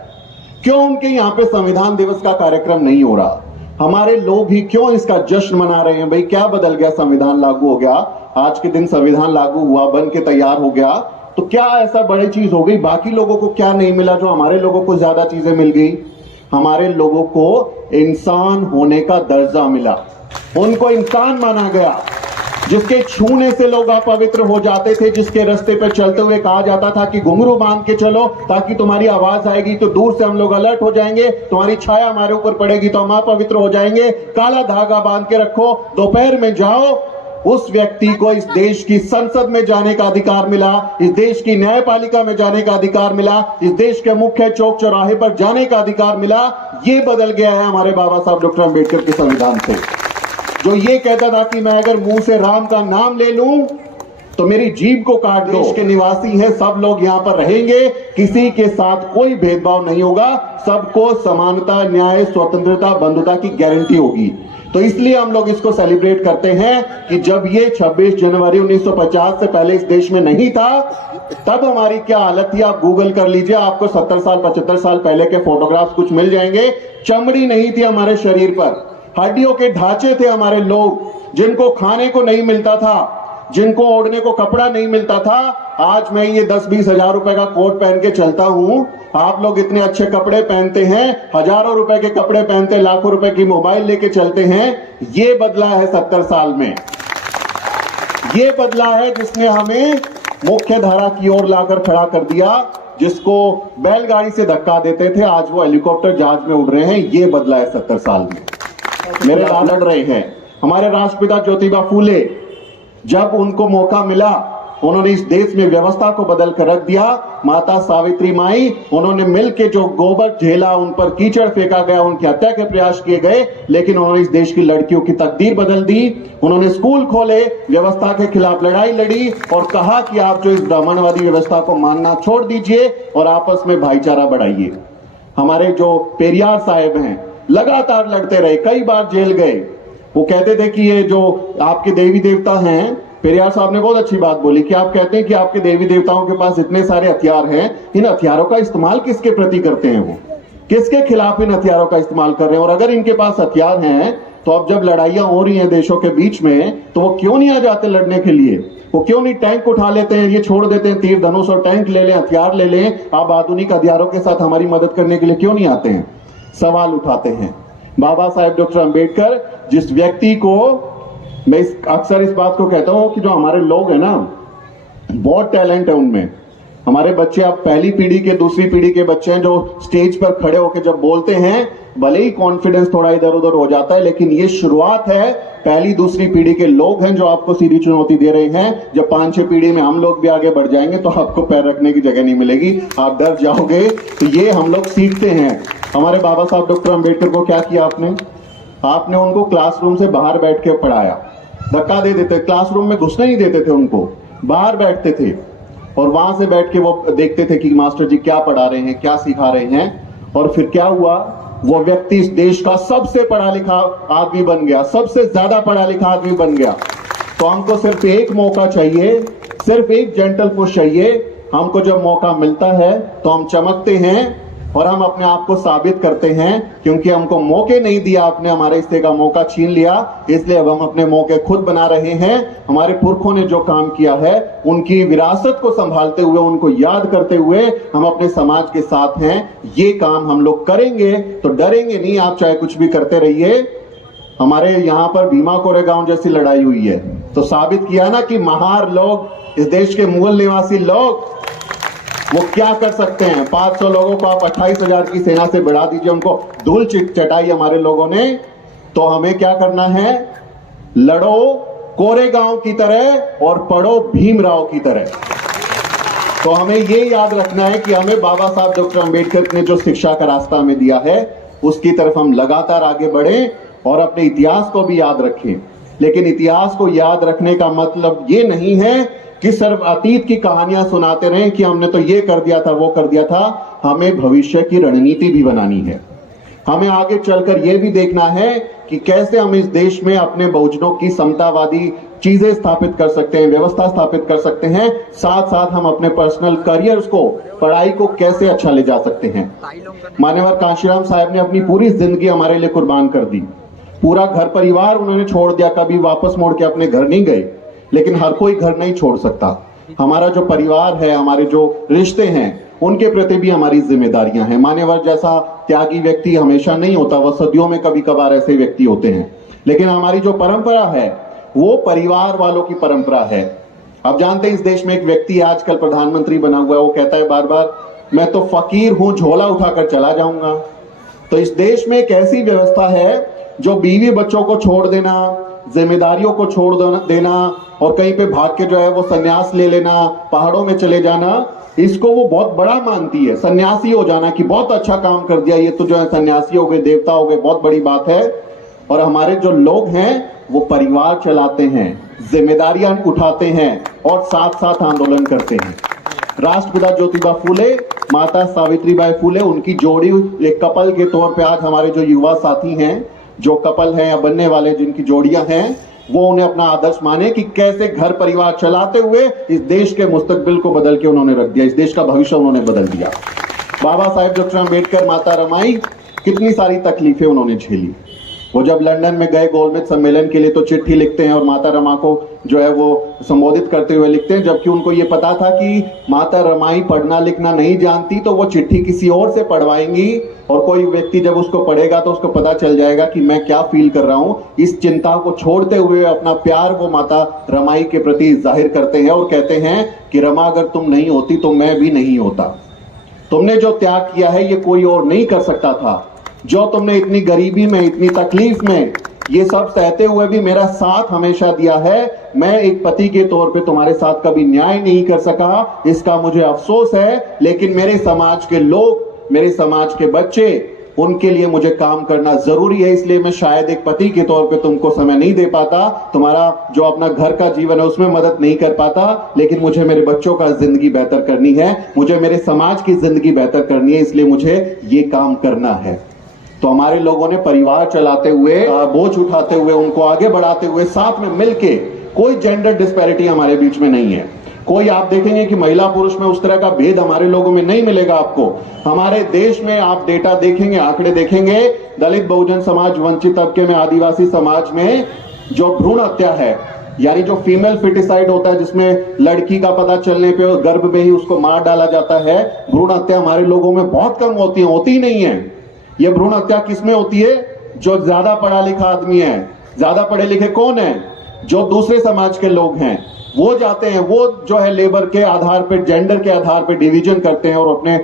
क्यों उनके यहाँ पे संविधान दिवस का कार्यक्रम नहीं हो रहा? हमारे लोग ही क्यों इसका जश्न मना रहे हैं? भाई क्या बदल गया? संविधान लागू हो गया, आज के दिन संविधान लागू हुआ, बन के तैयार हो गया, तो क्या ऐसा बड़ी चीज हो गई? बाकी लोगों को क्या नहीं मिला जो हमारे लोगों को ज्यादा चीजें मिल गई? हमारे लोगों को इंसान होने का दर्जा मिला, उनको इंसान माना गया। जिसके छूने से लोग अपवित्र हो जाते थे, जिसके रास्ते पे चलते हुए कहा जाता था कि घुंघरू बांध के चलो ताकि तुम्हारी आवाज आएगी तो दूर से हम लोग अलर्ट हो जाएंगे, तुम्हारी छाया हमारे ऊपर पड़ेगी तो हम अपवित्र हो जाएंगे, काला धागा बांध के रखो, दोपहर में जाओ, उस व्यक्ति को इस देश की संसद में जाने का अधिकार मिला, इस देश की न्यायपालिका में जाने का अधिकार मिला, इस देश के मुख्य चौक चौराहे पर जाने का अधिकार मिला। ये बदल गया है हमारे बाबा साहब डॉक्टर अंबेडकर के संविधान से। जो ये कहता था कि मैं अगर मुंह से राम का नाम ले लूं तो मेरी जीभ को काट दो। देश के निवासी हैं, सब लोग यहाँ पर रहेंगे, किसी के साथ कोई भेदभाव नहीं होगा, सबको समानता, न्याय, स्वतंत्रता, बंधुता की गारंटी होगी। तो इसलिए हम लोग इसको सेलिब्रेट करते हैं कि जब ये 26 जनवरी 1950 से पहले इस देश में नहीं था, तब हमारी क्या हालत थी आप गूगल कर लीजिए, आपको 70 साल 75 साल पहले के फोटोग्राफ्स कुछ मिल जाएंगे। चमड़ी नहीं थी हमारे शरीर पर, हड्डियों के ढांचे थे हमारे लोग, जिनको खाने को नहीं मिलता था, जिनको ओढ़ने को कपड़ा नहीं मिलता था। आज मैं ये 10-20 हजार रुपए का कोट पहन के चलता हूं, आप लोग इतने अच्छे कपड़े पहनते हैं, हजारों रुपए के कपड़े पहनते, लाखों रुपए की मोबाइल लेके चलते हैं। ये बदला है 70 साल में, ये बदला है जिसने हमें मुख्य धारा की ओर लाकर खड़ा कर दिया। जिसको बैलगाड़ी से धक्का देते थे, आज वो हेलीकॉप्टर जहाज में उड़ रहे हैं। ये बदला है 70 साल में। मेरे राज लड़ रहे हैं हमारे राष्ट्रपिता ज्योतिबा फूले, जब उनको मौका मिला उन्होंने इस देश में व्यवस्था को बदल कर रख दिया। माता सावित्री माई, उन्होंने मिलकर जो गोबर झेला, उन पर कीचड़ फेंका गया, उनकी हत्या के प्रयास किए गए, लेकिन उन्होंने इस देश की लड़कियों की तकदीर बदल दी। उन्होंने स्कूल खोले, व्यवस्था के खिलाफ लड़ाई लड़ी और कहा कि आप जो इस ब्राह्मणवादी व्यवस्था को मानना छोड़ दीजिए और आपस में भाईचारा बढ़ाइए। हमारे जो पेरियार साहब हैं लगातार लड़ते रहे, कई बार जेल गए। वो कहते थे कि ये जो आपके देवी देवता हैं पेरियार साहब ने बहुत अच्छी बात बोली कि आप कहते हैं कि आपके देवी देवताओं के पास इतने सारे हथियार हैं, इन हथियारों का इस्तेमाल किसके प्रति करते हैं, वो किसके खिलाफ इन हथियारों का इस्तेमाल कर रहे हैं। और अगर इनके पास हथियार हैं तो अब जब लड़ाइयां हो रही हैं देशों के बीच में, तो वो क्यों नहीं आ जाते लड़ने के लिए, वो क्यों नहीं टैंक उठा लेते हैं, ये छोड़ देते हैं तीर धनुष और टैंक ले लें, हथियार ले लें, आप आधुनिक हथियारों के साथ हमारी मदद करने के लिए क्यों नहीं आते हैं, सवाल उठाते हैं। बाबा साहेब डॉक्टर अंबेडकर जिस व्यक्ति को, मैं अक्सर इस बात को कहता हूं कि जो हमारे लोग हैं ना, बहुत टैलेंट है उनमें। हमारे बच्चे, अब पहली पीढ़ी के दूसरी पीढ़ी के बच्चे हैं जो स्टेज पर खड़े होकर जब बोलते हैं, भले ही कॉन्फिडेंस थोड़ा इधर उधर हो जाता है, लेकिन ये शुरुआत है। पहली दूसरी पीढ़ी के लोग हैं जो आपको सीधी चुनौती दे रहे हैं। जब 5-6 पीढ़ी में हम लोग भी आगे बढ़ जाएंगे तो आपको पैर रखने की जगह नहीं मिलेगी, आप डर जाओगे। तो ये हम लोग सीखते हैं। हमारे बाबा साहब डॉक्टर अंबेडकर को क्या किया आपने उनको क्लासरूम से बाहर बैठ के पढ़ाया। धक्का दे देते, क्लासरूम में घुसने नहीं देते थे उनको, बाहर बैठते थे और वहां से बैठ के वो देखते थे कि मास्टर जी क्या पढ़ा रहे हैं, क्या सिखा रहे हैं। और फिर क्या हुआ, वो व्यक्ति इस देश का सबसे पढ़ा लिखा आदमी बन गया, सबसे ज्यादा पढ़ा लिखा आदमी बन गया। तो हमको सिर्फ एक मौका चाहिए, सिर्फ एक जेंटल पुश चाहिए। हमको जब मौका मिलता है तो हम चमकते हैं और हम अपने आप को साबित करते हैं, क्योंकि हमको मौके नहीं दिया, आपने हमारे हिस्से का मौका छीन लिया, इसलिए अब हम अपने मौके खुद बना रहे हैं। हमारे पुरखों ने जो काम किया है, उनकी विरासत को संभालते हुए, उनको याद करते हुए हम अपने समाज के साथ हैं। ये काम हम लोग करेंगे तो डरेंगे नहीं, आप चाहे कुछ भी करते रहिए। हमारे यहाँ पर भीमा कोरेगांव जैसी लड़ाई हुई है तो साबित किया ना कि महार लोग, इस देश के मूल निवासी लोग, वो क्या कर सकते हैं। 500 लोगों को आप 28,000 की सेना से बढ़ा दीजिए, उनको धूल चटाई हमारे लोगों ने। तो हमें क्या करना है, लड़ो कोरेगांव की तरह और पढ़ो भीमराव की तरह। तो हमें ये याद रखना है कि हमें बाबा साहब डॉक्टर अंबेडकर ने जो शिक्षा का रास्ता हमें दिया है, उसकी तरफ हम लगातार आगे बढ़ें और अपने इतिहास को भी याद रखें। लेकिन इतिहास को याद रखने का मतलब ये नहीं है कि सिर्फ अतीत की कहानियां सुनाते रहें कि हमने तो ये कर दिया था, वो कर दिया था। हमें भविष्य की रणनीति भी बनानी है। हमें आगे चलकर यह भी देखना है कि कैसे हम इस देश में अपने बहुजनों की समतावादी चीजें स्थापित कर सकते हैं, व्यवस्था स्थापित कर सकते हैं। साथ साथ हम अपने पर्सनल करियर्स को, पढ़ाई को कैसे अच्छा ले जा सकते हैं। मान्यवर कांशीराम साहब ने अपनी पूरी जिंदगी हमारे लिए कुर्बान कर दी, पूरा घर परिवार उन्होंने छोड़ दिया, कभी वापस मोड़ के अपने घर नहीं गए। लेकिन हर कोई घर नहीं छोड़ सकता। हमारा जो परिवार है, हमारे जो रिश्ते हैं, उनके प्रति भी हमारी जिम्मेदारियां हैं। मान्यवर जैसा त्यागी व्यक्ति हमेशा नहीं होता, वह सदियों में कभी कभार ऐसे व्यक्ति होते हैं। लेकिन हमारी जो परंपरा है वो परिवार वालों की परंपरा है। आप जानते हैं इस देश में एक व्यक्ति आजकल प्रधानमंत्री बना हुआ है, वो कहता है बार बार, मैं तो फकीर हूं, झोला उठाकर चला जाऊंगा। तो इस देश में एक ऐसी व्यवस्था है जो बीवी बच्चों को छोड़ देना, जिम्मेदारियों को छोड़ देना और कहीं पे भाग के जो है वो सन्यास ले लेना, पहाड़ों में चले जाना, इसको वो बहुत बड़ा मानती है। सन्यासी हो जाना कि बहुत अच्छा काम कर दिया, ये तो जो है सन्यासी हो गए, देवता हो गए, बहुत बड़ी बात है। और हमारे जो लोग हैं वो परिवार चलाते हैं, जिम्मेदारियां उठाते हैं और साथ साथ आंदोलन करते हैं। राष्ट्रपिता ज्योतिबा फूले, माता सावित्रीबाई फूले, उनकी जोड़ी एक कपल के तौर पे आज हमारे जो युवा साथी हैं, जो कपल हैं या बनने वाले जिनकी जोड़ियां हैं, वो उन्हें अपना आदर्श माने कि कैसे घर परिवार चलाते हुए इस देश के मुस्तकबिल को बदल के उन्होंने रख दिया, इस देश का भविष्य उन्होंने बदल दिया। बाबा साहेब डॉक्टर अंबेडकर, माता रमाई, कितनी सारी तकलीफें उन्होंने झेली। वो जब लंदन में गए गोलमेज सम्मेलन के लिए तो चिट्ठी लिखते हैं और माता रमा को जो है वो संबोधित करते हुए लिखते हैं, जबकि उनको ये पता था कि माता रमाई पढ़ना लिखना नहीं जानती, तो वो चिट्ठी किसी और से पढ़वाएंगी और कोई व्यक्ति जब उसको पढ़ेगा तो उसको पता चल जाएगा कि मैं क्या फील कर रहा हूं। इस चिंता को छोड़ते हुए अपना प्यार वो माता रमाई के प्रति जाहिर करते हैं और कहते हैं कि रमा अगर तुम नहीं होती तो मैं भी नहीं होता। तुमने जो त्याग किया है ये कोई और नहीं कर सकता था। जो तुमने इतनी गरीबी में, इतनी तकलीफ में, ये सब सहते हुए भी मेरा साथ हमेशा दिया है। मैं एक पति के तौर पे तुम्हारे साथ कभी न्याय नहीं कर सका, इसका मुझे अफसोस है। लेकिन मेरे समाज के लोग, मेरे समाज के बच्चे, उनके लिए मुझे काम करना जरूरी है। इसलिए मैं शायद एक पति के तौर पे तुमको समय नहीं दे पाता, तुम्हारा जो अपना घर का जीवन है उसमें मदद नहीं कर पाता, लेकिन मुझे मेरे बच्चों का जिंदगी बेहतर करनी है, मुझे मेरे समाज की जिंदगी बेहतर करनी है, इसलिए मुझे ये काम करना है। तो हमारे लोगों ने परिवार चलाते हुए, बोझ उठाते हुए, उनको आगे बढ़ाते हुए, साथ में मिलके कोई जेंडर डिस्पैरिटी हमारे बीच में नहीं है। कोई आप देखेंगे कि महिला पुरुष में उस तरह का भेद हमारे लोगों में नहीं मिलेगा आपको। हमारे देश में आप डेटा देखेंगे, आंकड़े देखेंगे, दलित बहुजन समाज, वंचित तबके में, आदिवासी समाज में जो भ्रूण हत्या है, यानी जो फीमेल फिटिसाइड होता है, जिसमें लड़की का पता चलने पे गर्भ में ही उसको मार डाला जाता है, भ्रूण हत्या हमारे लोगों में बहुत कम होती है, होती ही नहीं है। ये भ्रूण हत्या किसमें होती है? जो ज्यादा पढ़ा लिखा आदमी है। ज्यादा पढ़े लिखे कौन है? जो दूसरे समाज के लोग हैं, वो जाते हैं, वो जो है लेबर के आधार पे, जेंडर के आधार पे डिवीजन करते हैं और अपने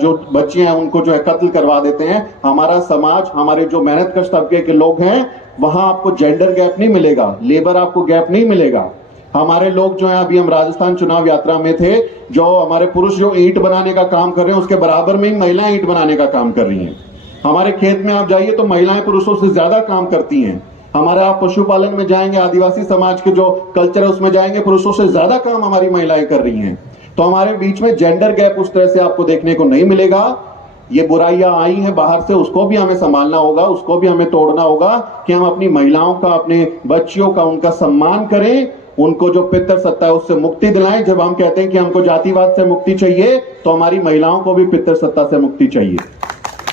जो बच्चियां हैं उनको जो है कत्ल करवा देते हैं। हमारा समाज, हमारे जो मेहनत कश तबके के लोग हैं, वहां आपको जेंडर गैप नहीं मिलेगा, लेबर आपको गैप नहीं मिलेगा। हमारे लोग जो है, अभी हम राजस्थान चुनाव यात्रा में थे, जो हमारे पुरुष जो ईंट बनाने का काम कर रहे हैं, उसके बराबर में ही महिलाएं ईंट बनाने का काम कर रही हैं। हमारे खेत में आप जाइए तो महिलाएं पुरुषों से ज्यादा काम करती हैं। हमारा आप पशुपालन में जाएंगे, आदिवासी समाज के जो कल्चर है उसमें जाएंगे, पुरुषों से ज्यादा काम हमारी महिलाएं कर रही हैं। तो हमारे बीच में जेंडर गैप उस तरह से आपको देखने को नहीं मिलेगा। ये बुराइयां आई हैं बाहर से, उसको भी हमें संभालना होगा, उसको भी हमें तोड़ना होगा कि हम अपनी महिलाओं का, अपने बच्चियों का, उनका सम्मान करें, उनको जो पितृ सत्ता है उससे मुक्ति दिलाएं। जब हम कहते हैं कि हमको जातिवाद से मुक्ति चाहिए, तो हमारी महिलाओं को भी पितृ सत्ता से मुक्ति चाहिए,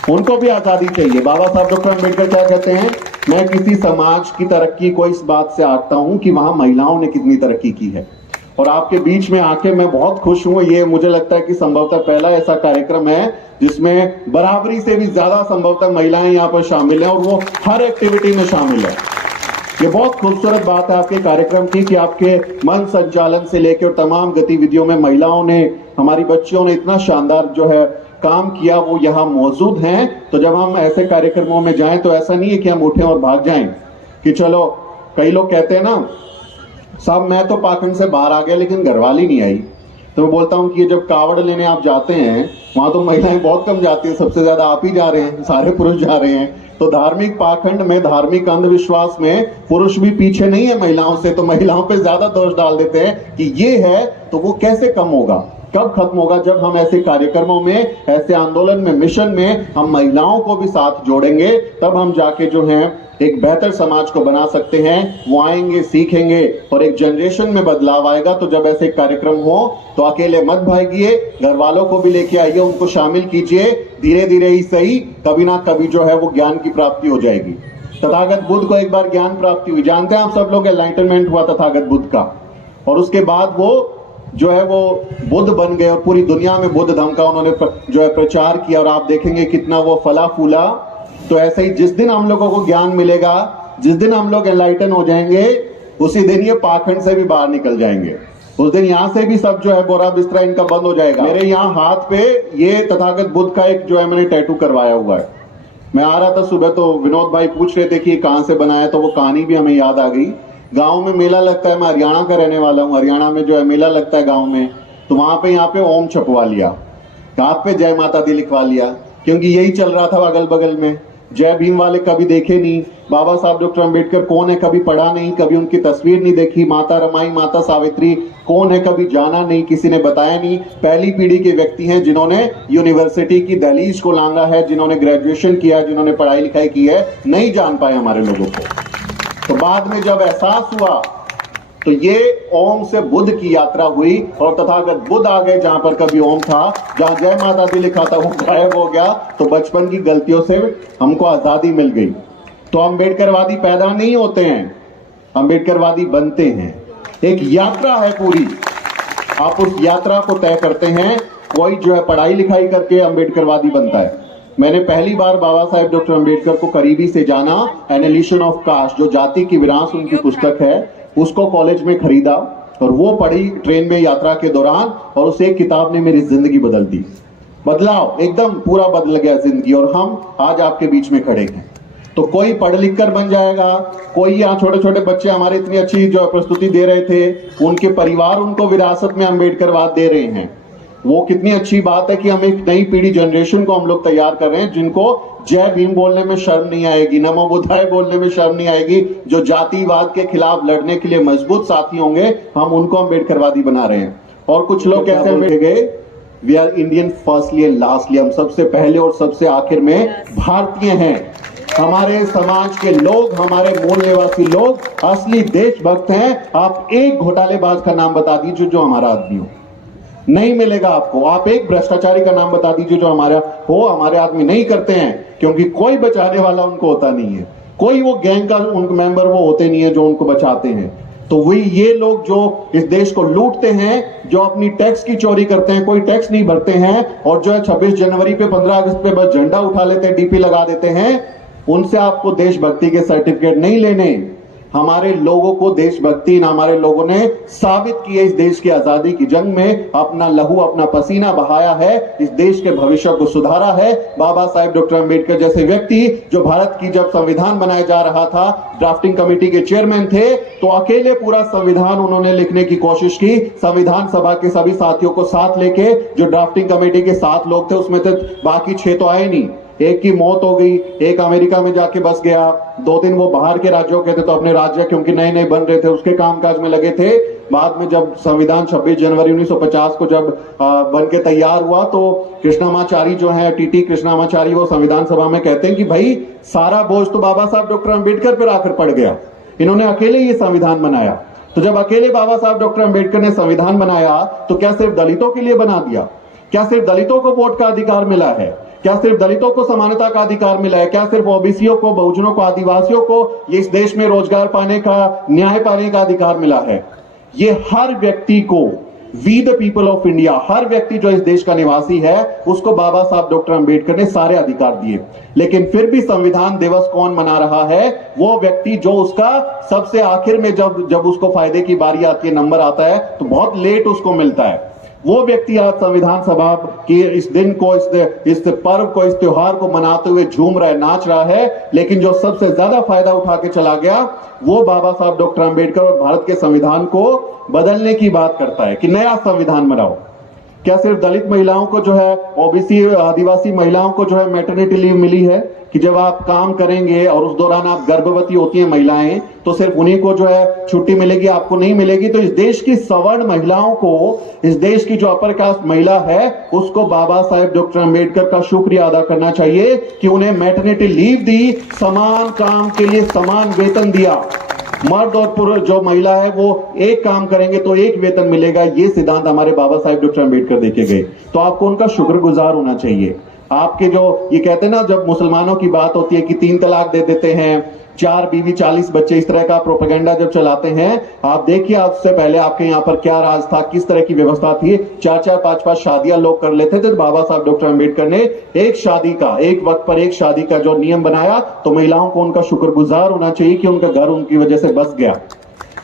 उनको भी आजादी चाहिए। बाबा साहब डॉक्टर अम्बेडकर क्या कहते हैं? मैं किसी समाज की तरक्की को इस बात से आंकता हूं कि वहां महिलाओं ने कितनी तरक्की की है। और आपके बीच में आके मैं बहुत खुश हूं। ये मुझे लगता है कि संभवतः पहला ऐसा कार्यक्रम है जिसमें बराबरी से भी ज्यादा संभवतः महिलाएं यहाँ पर शामिल हैं और वो हर एक्टिविटी में शामिल है। ये बहुत खूबसूरत बात है आपके कार्यक्रम की कि आपके मन संचालन से लेकर तमाम गतिविधियों में महिलाओं ने, हमारी बच्चियों ने इतना शानदार जो है काम किया, वो यहाँ मौजूद हैं। तो जब हम ऐसे कार्यक्रमों में जाएं तो ऐसा नहीं है कि हम उठें और भाग जाएं कि चलो, कई लोग कहते हैं ना, साहब मैं तो पाखंड से बाहर आ गया लेकिन घरवाली नहीं आई। तो मैं बोलता हूं कि जब कावड़ लेने आप जाते हैं वहां तो महिलाएं बहुत कम जाती है, सबसे ज्यादा आप ही जा रहे हैं, सारे पुरुष जा रहे हैं। तो धार्मिक पाखंड में, धार्मिक अंधविश्वास में पुरुष भी पीछे नहीं है महिलाओं से, तो महिलाओं पे ज्यादा दोष डाल देते हैं कि ये है। तो वो कैसे कम होगा, कब खत्म होगा? जब हम ऐसे कार्यक्रमों में, ऐसे आंदोलन में, मिशन में हम महिलाओं को भी साथ जोड़ेंगे, तब हम जाके जो है एक बेहतर समाज को बना सकते हैं। वो आएंगे, सीखेंगे और एक जनरेशन में बदलाव आएगा। तो जब ऐसे कार्यक्रम हो तो अकेले मत भागिए, घर वालों को भी लेके आइए, उनको शामिल कीजिए। धीरे धीरे ही सही, कभी ना कभी जो है वो ज्ञान की प्राप्ति हो जाएगी। तथागत बुद्ध को एक बार ज्ञान प्राप्ति हुई, जानते हैं आप सब लोग, एनलाइटनमेंट हुआ तथागत बुद्ध का, और उसके बाद वो जो है वो बुद्ध बन गए और पूरी दुनिया में बुद्ध धर्म का उन्होंने जो है प्रचार किया। और आप देखेंगे कितना वो फला फूला। तो ऐसे ही जिस दिन हम लोगों को ज्ञान मिलेगा, जिस दिन हम लोग एनलाइटन हो जाएंगे, उसी दिन ये पाखंड से भी बाहर निकल जाएंगे। उस दिन यहाँ से भी सब जो है बोरा बिस्तरा इनका बंद हो जाएगा। मेरे यहाँ हाथ पे ये तथागत बुद्ध का एक जो है मैंने टैटू करवाया हुआ है। मैं आ रहा था सुबह तो विनोद भाई पूछ रहे थे कि कहाँ से बनाया, तो वो कहानी भी हमें याद आ गई। गांव में मेला लगता है, मैं हरियाणा का रहने वाला हूँ, हरियाणा में जो है मेला लगता है गांव में, तो वहां पे यहाँ पे ओम छपवा लिया, हाथ पे जय माता दी लिखवा लिया, क्योंकि यही चल रहा था अगल बगल में। जय भीम वाले कभी देखे नहीं, बाबा साहब डॉक्टर अम्बेडकर कौन है कभी पढ़ा नहीं, कभी उनकी तस्वीर नहीं देखी, माता रमाई, माता सावित्री कौन है कभी जाना नहीं, किसी ने बताया नहीं। पहली पीढ़ी के व्यक्ति हैं जिन्होंने यूनिवर्सिटी की दहलीज को लांगा है, जिन्होंने ग्रेजुएशन किया है, जिन्होंने पढ़ाई लिखाई की है, नहीं जान पाए हमारे लोगों को। तो बाद में जब एहसास हुआ तो ये ओम से बुद्ध की यात्रा हुई और तथागत बुद्ध आ गए। जहां पर कभी ओम था, जहां जय माता दी लिखा था, वो गायब हो गया। तो बचपन की गलतियों से हमको आजादी मिल गई। तो अम्बेडकरवादी पैदा नहीं होते हैं, अम्बेडकरवादी बनते हैं। एक यात्रा है पूरी, आप उस यात्रा को तय करते हैं। कोई जो है पढ़ाई लिखाई करके अम्बेडकरवादी बनता है। मैंने पहली बार बाबा साहेब डॉक्टर अम्बेडकर को करीबी से जाना, एनालिसिस ऑफ कास्ट, जो जाति की विरासत उनकी पुस्तक है, उसको कॉलेज में खरीदा और वो पढ़ी ट्रेन में यात्रा के दौरान, और उस एक किताब ने मेरी जिंदगी बदल दी। बदलाव एकदम पूरा बदल गया जिंदगी, और हम आज आपके बीच में खड़े हैं। तो कोई पढ़ लिख कर बन जाएगा, कोई यहाँ छोटे छोटे बच्चे हमारे इतनी अच्छी जो प्रस्तुति दे रहे थे, उनके परिवार उनको विरासत में अम्बेडकरवाद दे रहे हैं। वो कितनी अच्छी बात है कि हम एक नई पीढ़ी, जनरेशन को हम लोग तैयार कर रहे हैं, जिनको जय भीम बोलने में शर्म नहीं आएगी, नमो बुद्धाय बोलने में शर्म नहीं आएगी, जो जातिवाद के खिलाफ लड़ने के लिए मजबूत साथी होंगे, हम उनको अम्बेडकरवादी बना रहे हैं। और कुछ लोग कैसे बोल गए, we are Indian firstly and lastly, हम सबसे पहले और सबसे आखिर में भारतीय हैं। हमारे समाज के लोग, हमारे मूल निवासी लोग असली देशभक्त हैं। आप एक घोटालेबाज का नाम बता दीजिए जो हमारा आदमी हो, नहीं मिलेगा आपको। आप एक भ्रष्टाचारी का नाम बता दीजिए जो हमारे आदमी नहीं करते हैं, क्योंकि कोई बचाने वाला उनको होता नहीं है, कोई वो गैंग का उनके मेंबर वो होते नहीं है जो उनको बचाते हैं। तो वही ये लोग जो इस देश को लूटते हैं, जो अपनी टैक्स की चोरी करते हैं, कोई टैक्स नहीं भरते हैं, और जो है 26 जनवरी पे 15 अगस्त पे बस झंडा उठा लेते हैं, डीपी लगा देते हैं, उनसे आपको देशभक्ति के सर्टिफिकेट नहीं लेने। हमारे लोगों को देशभक्ति, हमारे लोगों ने साबित की है इस देश की आजादी की जंग में, अपना लहू अपना पसीना बहाया है, इस देश के भविष्य को सुधारा है। बाबा साहेब डॉक्टर अंबेडकर जैसे व्यक्ति जो भारत की जब संविधान बनाया जा रहा था, ड्राफ्टिंग कमेटी के चेयरमैन थे, तो अकेले पूरा संविधान उन्होंने लिखने की कोशिश की। संविधान सभा के सभी साथियों को साथ लेके, जो ड्राफ्टिंग कमेटी के 7 लोग थे उसमें तो बाकी 6 तो आए नहीं, एक की मौत हो गई, एक अमेरिका में जाके बस गया, 2-3 वो बाहर के राज्यों के थे, तो अपने राज्य क्योंकि नए नए बन रहे थे उसके कामकाज में लगे थे। बाद में जब संविधान 26 जनवरी 1950 को जब बन के तैयार हुआ, तो कृष्णामाचारी जो है, टीटी कृष्णामाचारी, वो संविधान सभा में कहते हैं कि भाई सारा बोझ तो बाबा साहब डॉक्टर अंबेडकर पर आकर पड़ गया, इन्होंने अकेले ये संविधान बनाया। तो जब अकेले बाबा साहब डॉक्टर अंबेडकर ने संविधान बनाया, तो क्या सिर्फ दलितों के लिए बना दिया? क्या सिर्फ दलितों को वोट का अधिकार मिला है? क्या सिर्फ दलितों को समानता का अधिकार मिला है? क्या सिर्फ ओबीसीओ को, बहुजनों को, आदिवासियों को ये इस देश में रोजगार पाने का, न्याय पाने का अधिकार मिला है? ये हर व्यक्ति को, we the people of India, हर व्यक्ति जो इस देश का निवासी है, उसको बाबा साहब डॉक्टर अंबेडकर ने सारे अधिकार दिए। लेकिन फिर भी संविधान दिवस कौन मना रहा है? वो व्यक्ति जो उसका सबसे आखिर में जब उसको फायदे की बारी आती है, नंबर आता है, तो बहुत लेट उसको मिलता है। वो व्यक्ति आज संविधान सभा के इस दिन को, इस पर्व को, इस त्योहार को मनाते हुए झूम रहा है, नाच रहा है, लेकिन जो सबसे ज्यादा फायदा उठा के चला गया वो बाबा साहब डॉक्टर अंबेडकर और भारत के संविधान को बदलने की बात करता है कि नया संविधान बनाओ। क्या सिर्फ दलित महिलाओं को जो है, ओबीसी आदिवासी महिलाओं को जो है मैटरनिटी लीव मिली है कि जब आप काम करेंगे और उस दौरान आप गर्भवती होती हैं महिलाएं, तो सिर्फ उन्हीं को जो है छुट्टी मिलेगी, आपको नहीं मिलेगी? तो इस देश की सवर्ण महिलाओं को, इस देश की जो अपर कास्ट महिला है, उसको बाबा साहेब डॉक्टर अंबेडकर का शुक्रिया अदा करना चाहिए कि उन्हें मैटरनिटी लीव दी, समान काम के लिए समान वेतन दिया। मर्द और पुरुष जो महिला है वो एक काम करेंगे तो एक वेतन मिलेगा, ये सिद्धांत हमारे बाबा साहेब डॉक्टर अंबेडकर देके गए। तो आपको उनका शुक्रगुजार होना चाहिए। आपके जो ये कहते हैं ना, जब मुसलमानों की बात होती है कि 3 तलाक दे देते हैं, 4 बीवी 40 बच्चे, इस तरह का प्रोपेगेंडा जब चलाते हैं, आप देखिए उससे पहले आपके यहाँ पर क्या राज था, किस तरह की व्यवस्था थी। 4-4, 5-5 शादियां लोग कर लेते थे। तो बाबा साहब डॉक्टर अंबेडकर ने एक शादी का, एक वक्त पर एक शादी का जो नियम बनाया, तो महिलाओं को उनका शुक्रगुजार होना चाहिए कि उनका घर उनकी वजह से बस गया।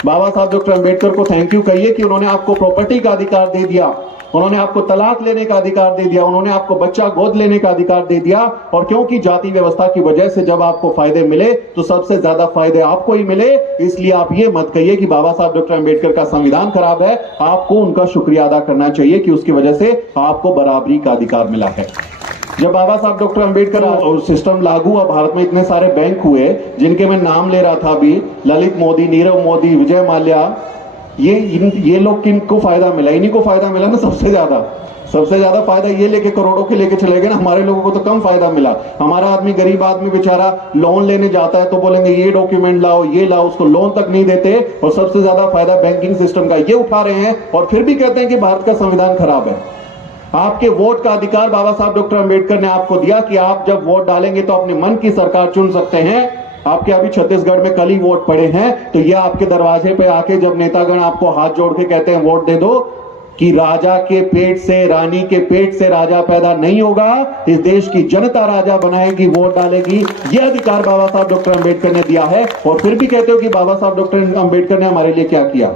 बाबा साहब डॉक्टर अंबेडकर को थैंक यू कहिए कि उन्होंने आपको प्रॉपर्टी का अधिकार दे दिया, उन्होंने आपको तलाक लेने का अधिकार दे दिया, उन्होंने आपको बच्चा गोद लेने का अधिकार दे दिया। और क्योंकि जाति व्यवस्था की वजह से जब आपको फायदे मिले तो सबसे ज्यादा फायदे आपको ही मिले। इसलिए आप ये मत कहिए कि बाबा साहब डॉक्टर अंबेडकर का संविधान खराब है। आपको उनका शुक्रिया अदा करना चाहिए कि उसकी वजह से आपको बराबरी का अधिकार मिला है। जब बाबा साहब डॉक्टर अंबेडकर और सिस्टम लागू हुआ, भारत में इतने सारे बैंक हुए जिनके मैं नाम ले रहा था अभी, ललित मोदी, नीरव मोदी, विजय माल्या, ये लोग किनको फायदा मिला? इन्हीं को फायदा मिला ना सबसे ज्यादा फायदा ये लेके करोड़ों के लेके चले गए ना। हमारे लोगों को तो कम फायदा मिला। हमारा आदमी, गरीब आदमी बेचारा लोन लेने जाता है तो बोलेंगे ये डॉक्यूमेंट लाओ, ये लाओ, उसको लोन तक नहीं देते। और सबसे ज्यादा फायदा बैंकिंग सिस्टम का ये उठा रहे हैं और फिर भी कहते हैं कि भारत का संविधान खराब है। आपके वोट का अधिकार बाबा साहब डॉक्टर अंबेडकर ने आपको दिया कि आप जब वोट डालेंगे तो अपने मन की सरकार चुन सकते हैं। आपके अभी छत्तीसगढ़ में कल ही वोट पड़े हैं, तो ये आपके दरवाजे पे आके जब नेतागण आपको हाथ जोड़ के कहते हैं वोट दे दो, कि राजा के पेट से, रानी के पेट से राजा पैदा नहीं होगा, इस देश की जनता राजा बनाएगी, वोट डालेगी। यह अधिकार बाबा साहब डॉक्टर अंबेडकर ने दिया है। और फिर भी कहते हो कि बाबा साहब डॉक्टर अंबेडकर ने हमारे लिए क्या किया।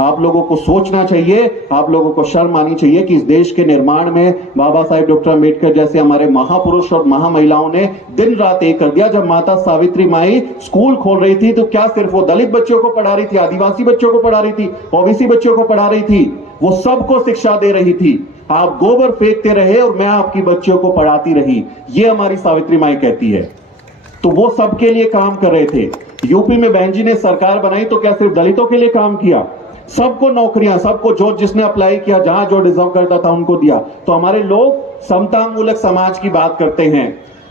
आप लोगों को सोचना चाहिए, आप लोगों को शर्म आनी चाहिए कि इस देश के निर्माण में बाबा साहेब डॉक्टर अंबेडकर जैसे हमारे महापुरुष और महामहिलाओं ने दिन रात एक कर दिया। जब माता सावित्री माई स्कूल खोल रही थी तो क्या सिर्फ वो दलित बच्चों को पढ़ा रही थी, आदिवासी बच्चों को पढ़ा रही थी, ओबीसी बच्चों को पढ़ा रही थी? वो सबको शिक्षा दे रही थी। आप गोबर फेंकते रहे और मैं आपकी बच्चियों को पढ़ाती रही, ये हमारी सावित्री माई कहती है। तो वो सबके लिए काम कर रहे थे। यूपी में बहन जी ने सरकार बनाई तो क्या सिर्फ दलितों के लिए काम किया? सबको नौकरियां, सबको जो जिसने अप्लाई किया, जहां जो डिजर्व करता था उनको दिया। तो हमारे लोग समता मूलक समाज की बात करते हैं।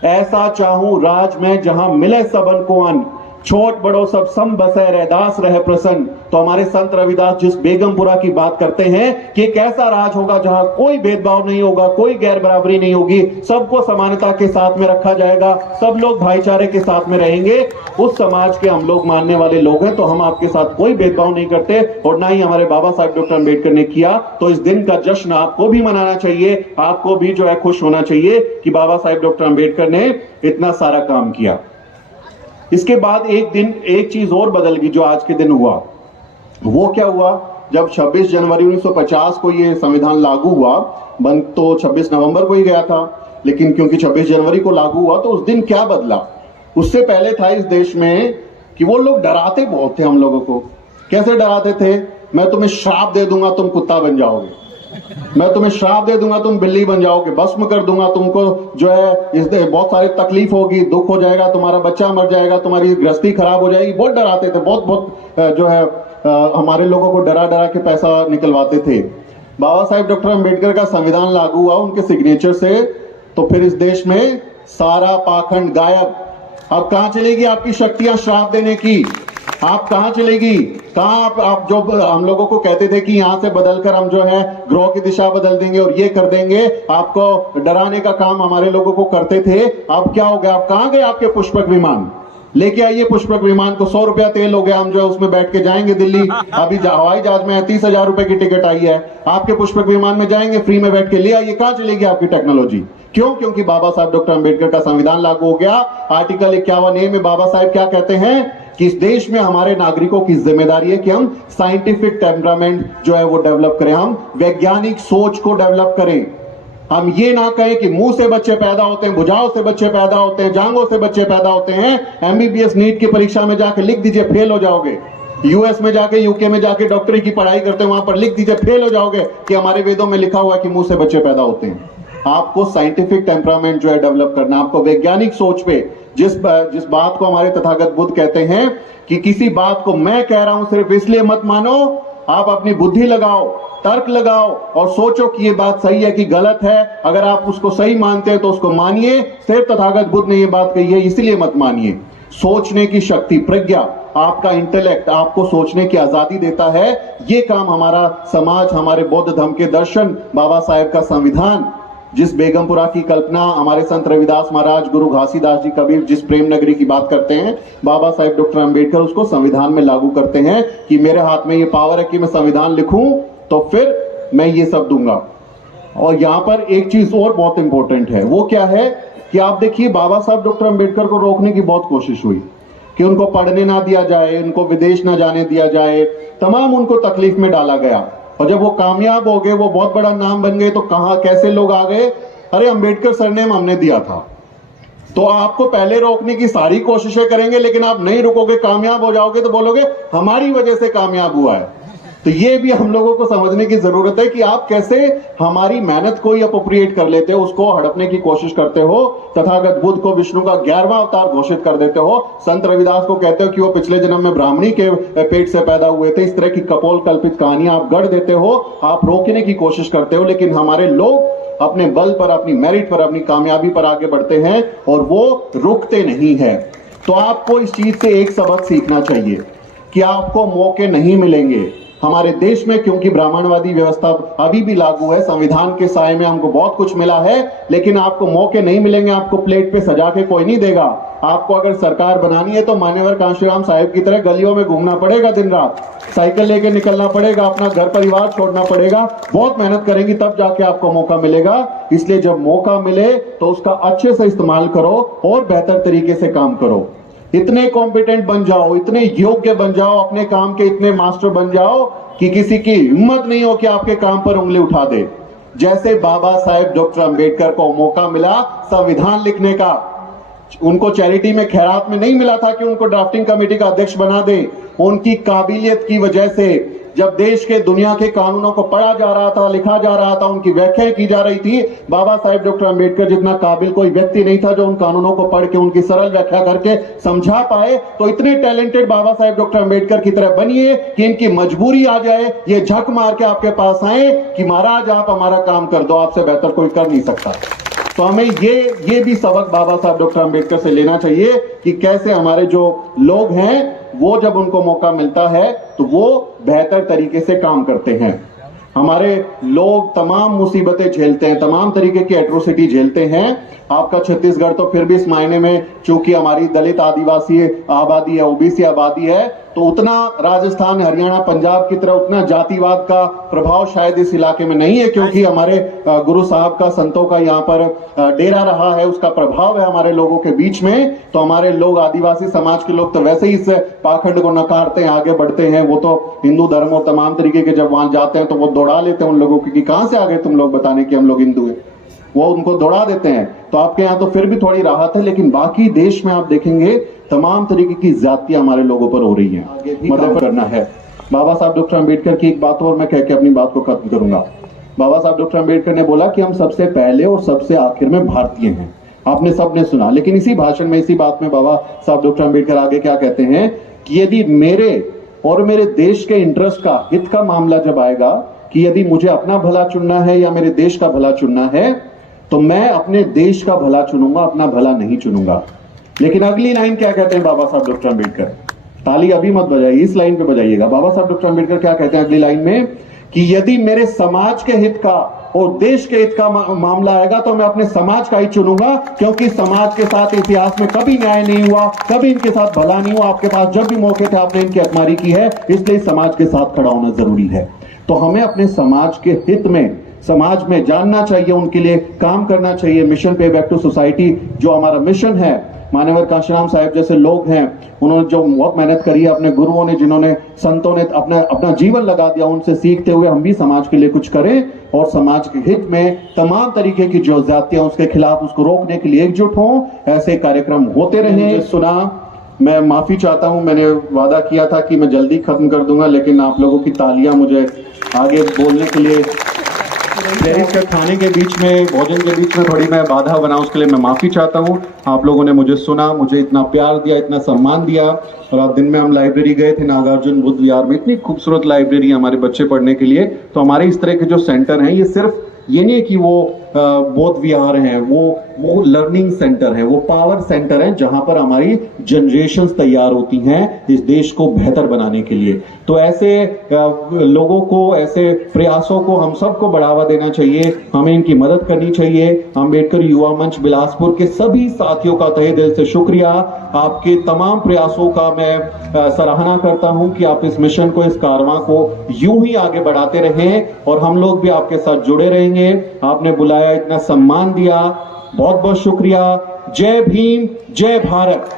ऐसा चाहूं राज में जहां मिले सबन को अन्न, छोट बड़ो सब सम बसे रहदास रहे प्रसन्न। तो हमारे संत रविदास जिस बेगमपुरा की बात करते हैं कि एक ऐसा राज होगा जहां कोई भेदभाव नहीं होगा, कोई गैर बराबरी नहीं होगी, सबको समानता के साथ में रखा जाएगा, सब लोग भाईचारे के साथ में रहेंगे, उस समाज के हम लोग मानने वाले लोग हैं। तो हम आपके साथ कोई भेदभाव नहीं करते और ना ही हमारे बाबा साहब डॉक्टर अंबेडकर ने किया। तो इस दिन का जश्न आपको भी मनाना चाहिए, आपको भी जो है खुश होना चाहिए कि बाबा साहब डॉक्टर अंबेडकर ने इतना सारा काम किया। इसके बाद एक दिन एक चीज और बदल गई जो आज के दिन हुआ। वो क्या हुआ, जब 26 जनवरी 1950 को ये संविधान लागू हुआ, बन तो 26 नवंबर को ही गया था, लेकिन क्योंकि 26 जनवरी को लागू हुआ तो उस दिन क्या बदला। उससे पहले था इस देश में कि वो लोग डराते बहुत थे हम लोगों को। कैसे डराते थे, मैं तुम्हें श्राप दे दूंगा तुम कुत्ता बन जाओगे, मैं तुम्हें श्राप दे दूंगा तुम बिल्ली बन जाओगे, भस्म कर दूंगा तुमको, जो है इस बहुत सारी तकलीफ होगी, दुख हो जाएगा, तुम्हारा बच्चा मर जाएगा, तुम्हारी गृहस्थी खराब हो जाएगी। बहुत डराते थे, बहुत जो है हमारे लोगों को डरा डरा के पैसा निकलवाते थे। बाबा साहेब डॉक्टर अंबेडकर का संविधान लागू हुआ उनके सिग्नेचर से, तो फिर इस देश में सारा पाखंड गायब। अब कहां चलेगी आपकी शक्तियां श्राप देने की, आप कहां चलेगी, कहां आप जो हम लोगों को कहते थे कि यहां से बदलकर हम जो है ग्रह की दिशा बदल देंगे और ये कर देंगे, आपको डराने का काम हमारे लोगों को करते थे। अब क्या हो गया, आप कहां गए, आपके पुष्पक विमान लेके आइए, पुष्पक विमान को 100 रुपया तेल हो गया, हम जो है उसमें बैठ के जाएंगे दिल्ली। अभी हवाई जहाज में 30,000 रुपए की टिकट आई है, आपके पुष्पक विमान में जाएंगे, फ्री में बैठ के ले आइए। कहां चलेगी आपकी टेक्नोलॉजी, क्यों, क्योंकि बाबा साहब डॉक्टर अंबेडकर का संविधान लागू हो गया। आर्टिकल 51A में बाबा साहब क्या कहते हैं कि इस देश में हमारे नागरिकों की जिम्मेदारी है कि हम साइंटिफिक टेम्परामेंट जो है वो डेवलप करें, हम वैज्ञानिक सोच को डेवलप करें। हम ये ना कहें कि मुंह से बच्चे पैदा होते हैं, भुजाओं से बच्चे पैदा होते हैं, जांघों से बच्चे पैदा होते हैं। MBBS नीट की परीक्षा में जाके लिख दीजिए फेल हो जाओगे, US में जाके UK में जाके डॉक्टरी की पढ़ाई करते हैं, वहां पर लिख दीजिए फेल हो जाओगे कि हमारे वेदों में लिखा हुआ है कि मुंह से बच्चे पैदा होते हैं। आपको साइंटिफिक टेम्परामेंट जो है डेवलप करना, आपको वैज्ञानिक सोच पे, जिस बात को हमारे तथागत बुद्ध कहते हैं कि किसी बात को मैं कह रहा हूं सिर्फ इसलिए मत मानो, आप अपनी बुद्धि लगाओ, तर्क लगाओ और सोचो कि ये बात सही है कि गलत है। अगर आप उसको सही मानते हैं तो उसको मानिए, सिर्फ तथागत बुद्ध ने ये बात कही है इसलिए मत मानिए। सोचने की शक्ति, प्रज्ञा, आपका इंटेलेक्ट आपको सोचने की आजादी देता है। ये काम हमारा समाज, हमारे बौद्ध धर्म के दर्शन, बाबा साहेब का संविधान, जिस बेगमपुरा की कल्पना हमारे संत रविदास महाराज, गुरु घासीदास जी कबीर जिस प्रेम नगरी की बात करते हैं, बाबा साहेब डॉक्टर अंबेडकर उसको संविधान में लागू करते हैं कि मेरे हाथ में ये पावर है कि मैं संविधान लिखूं तो फिर मैं ये सब दूंगा। और यहां पर एक चीज और बहुत इंपॉर्टेंट है, वो क्या है कि आप देखिए बाबा साहब डॉक्टर अंबेडकर को रोकने की बहुत कोशिश हुई कि उनको पढ़ने ना दिया जाए, उनको विदेश ना जाने दिया जाए, तमाम उनको तकलीफ में डाला गया। और जब वो कामयाब हो गए, वो बहुत बड़ा नाम बन गए, तो कहां कैसे लोग आ गए, अरे अंबेडकर सरनेम हमने दिया था। तो आपको पहले रोकने की सारी कोशिशें करेंगे, लेकिन आप नहीं रुकोगे, कामयाब हो जाओगे तो बोलोगे हमारी वजह से कामयाब हुआ है। तो ये भी हम लोगों को समझने की जरूरत है कि आप कैसे हमारी मेहनत को ही अप्रोप्रिएट कर लेते हो, उसको हड़पने की कोशिश करते हो। तथागत बुद्ध को विष्णु का 11वां अवतार घोषित कर देते हो। संत रविदास को कहते हो कि वो पिछले जन्म में ब्राह्मणी के पेट से पैदा हुए थे। इस तरह की कपोल कल्पित कहानियां आप गढ़ देते हो, आप रोकने की कोशिश करते हो, लेकिन हमारे लोग अपने बल पर, अपनी मेरिट पर, अपनी कामयाबी पर आगे बढ़ते हैं और वो रुकते नहीं है। तो आपको इस चीज से एक सबक सीखना चाहिए कि आपको मौके नहीं मिलेंगे हमारे देश में, क्योंकि ब्राह्मणवादी व्यवस्था अभी भी लागू है। संविधान के साए में हमको बहुत कुछ मिला है, लेकिन आपको मौके नहीं मिलेंगे। आपको प्लेट पे सजा के कोई नहीं देगा। आपको अगर सरकार बनानी है तो मान्यवर कांशीराम साहिब की तरह गलियों में घूमना पड़ेगा, दिन रात साइकिल लेके निकलना पड़ेगा, अपना घर परिवार छोड़ना पड़ेगा, बहुत मेहनत करेंगी तब जाके आपको मौका मिलेगा। इसलिए जब मौका मिले तो उसका अच्छे से इस्तेमाल करो और बेहतर तरीके से काम करो। इतने कॉम्पिटेंट बन जाओ, इतने योग्य बन जाओ, अपने काम के इतने मास्टर बन जाओ कि किसी की हिम्मत नहीं हो कि आपके काम पर उंगली उठा दे। जैसे बाबा साहेब डॉक्टर अंबेडकर को मौका मिला संविधान लिखने का, उनको चैरिटी में खैरात में नहीं मिला था कि उनको ड्राफ्टिंग कमेटी का अध्यक्ष बना दे। उनकी काबिलियत की वजह से जब देश के दुनिया के कानूनों को पढ़ा जा रहा था, लिखा जा रहा था, उनकी व्याख्याएं की जा रही थी, बाबा साहेब डॉक्टर अंबेडकर जितना काबिल कोई व्यक्ति नहीं था जो उन कानूनों को पढ़ के उनकी सरल व्याख्या करके समझा पाए। तो इतने टैलेंटेड बाबा साहेब डॉक्टर अंबेडकर की तरह बनिए कि इनकी मजबूरी आ जाए, ये झक मार के आपके पास आए कि महाराज आप हमारा काम कर दो, आपसे बेहतर कोई कर नहीं सकता। तो हमें ये भी सबक बाबा साहब डॉक्टर अंबेडकर से लेना चाहिए कि कैसे हमारे जो लोग हैं वो जब उनको मौका मिलता है तो वो बेहतर तरीके से काम करते हैं। हमारे लोग तमाम मुसीबतें झेलते हैं, तमाम तरीके की एट्रोसिटी झेलते हैं। आपका छत्तीसगढ़ तो फिर भी इस मायने में चूंकि हमारी दलित आदिवासी आबादी है, ओबीसी आबादी है, तो उतना राजस्थान, हरियाणा, पंजाब की तरह उतना जातिवाद का प्रभाव शायद इस इलाके में नहीं है, क्योंकि हमारे गुरु साहब का, संतों का यहाँ पर डेरा रहा है, उसका प्रभाव है हमारे लोगों के बीच में। तो हमारे लोग, आदिवासी समाज के लोग तो वैसे ही इस पाखंड को नकारते हैं, आगे बढ़ते हैं। वो तो हिंदू धर्म और तमाम तरीके के जब वहां जाते हैं तो वो दौड़ा लेते हैं उन लोगों की कि कहां से आ गए तुम लोग बताने कि हम लोग हिंदू हैं, वो उनको दौड़ा देते हैं। तो आपके यहाँ तो फिर भी थोड़ी राहत है, लेकिन बाकी देश में आप देखेंगे तमाम तरीके की जातियां हमारे लोगों पर हो रही हैं। मदद करना है। बाबा साहब डॉक्टर अंबेडकर की एक बात और मैं कह के अपनी बात को खत्म करूंगा। बाबा साहब डॉक्टर अंबेडकर ने बोला कि हम सबसे पहले और सबसे आखिर में भारतीय हैं। आपने सबने सुना, लेकिन इसी भाषण में, इसी बात में बाबा साहब डॉक्टर अंबेडकर आगे क्या कहते हैं कि यदि मेरे और मेरे देश के इंटरेस्ट का, हित का मामला जब आएगा कि यदि मुझे अपना भला चुनना है या मेरे देश का भला चुनना है, तो मैं अपने देश का भला चुनूंगा, अपना भला नहीं चुनूंगा। लेकिन अगली लाइन क्या कहते हैं बाबा साहब डॉक्टर अंबेडकर? ताली अभी मत बजाइए, इस लाइन पे बजाइएगा। बाबा साहब डॉक्टर अंबेडकर क्या कहते हैं अगली लाइन में कि यदि मेरे समाज के हित का और देश के हित का मामला आएगा तो मैं अपने समाज का ही चुनूंगा, क्योंकि समाज के साथ इतिहास में कभी न्याय नहीं हुआ, कभी इनके साथ भला नहीं हुआ। आपके पास जब भी मौके थे आपने इनकी हकमारी की है, इसलिए समाज के साथ खड़ा होना जरूरी है। तो हमें अपने समाज के हित में, समाज में जानना चाहिए, उनके लिए काम करना चाहिए। मिशन पे बैक टू सोसाइटी जो हमारा मिशन है, मानवर काशीराम साहब जैसे लोग हैं, उन्होंने जो बहुत मेहनत करी है, अपने गुरुओं ने, जिन्होंने, संतों ने अपना जीवन लगा दिया, उनसे सीखते हुए हम भी समाज के लिए कुछ करें और समाज के हित में तमाम तरीके की जो ज्यादतियां उसके खिलाफ, उसको रोकने के लिए एकजुट हों। ऐसे कार्यक्रम होते रहे। सुना, मैं माफी चाहता हूं, मैंने वादा किया था कि मैं जल्दी खत्म कर दूंगा, लेकिन आप लोगों की तालियां मुझे आगे बोलने के लिए, प्रेरित के खाने के बीच में, भोजन के बीच में थोड़ी मैं बाधा बना, उसके लिए मैं माफी चाहता हूं। आप लोगों ने मुझे सुना, मुझे इतना प्यार दिया, इतना सम्मान दिया। और आज दिन में हम लाइब्रेरी गए थे, नागार्जुन बुद्ध विहार में, इतनी खूबसूरत लाइब्रेरी हमारे बच्चे पढ़ने के लिए। तो हमारे इस तरह के जो सेंटर हैं, ये सिर्फ ये नहीं कि वो बौद्ध विहार हैं, वो लर्निंग सेंटर है, वो पावर सेंटर है, जहां पर हमारी जनरेशंस तैयार होती हैं इस देश को बेहतर बनाने के लिए। तो ऐसे लोगों को, ऐसे प्रयासों को हम सबको बढ़ावा देना चाहिए, हमें इनकी मदद करनी चाहिए। अंबेडकर युवा मंच बिलासपुर के सभी साथियों का तहे दिल से शुक्रिया। आपके तमाम प्रयासों का मैं सराहना करता हूं कि आप इस मिशन को, इस कारवां को यूं ही आगे बढ़ाते रहें और हम लोग भी आपके साथ जुड़े रहेंगे। आपने बुलाया, इतना सम्मान दिया, बहुत बहुत शुक्रिया। जय भीम, जय भारत।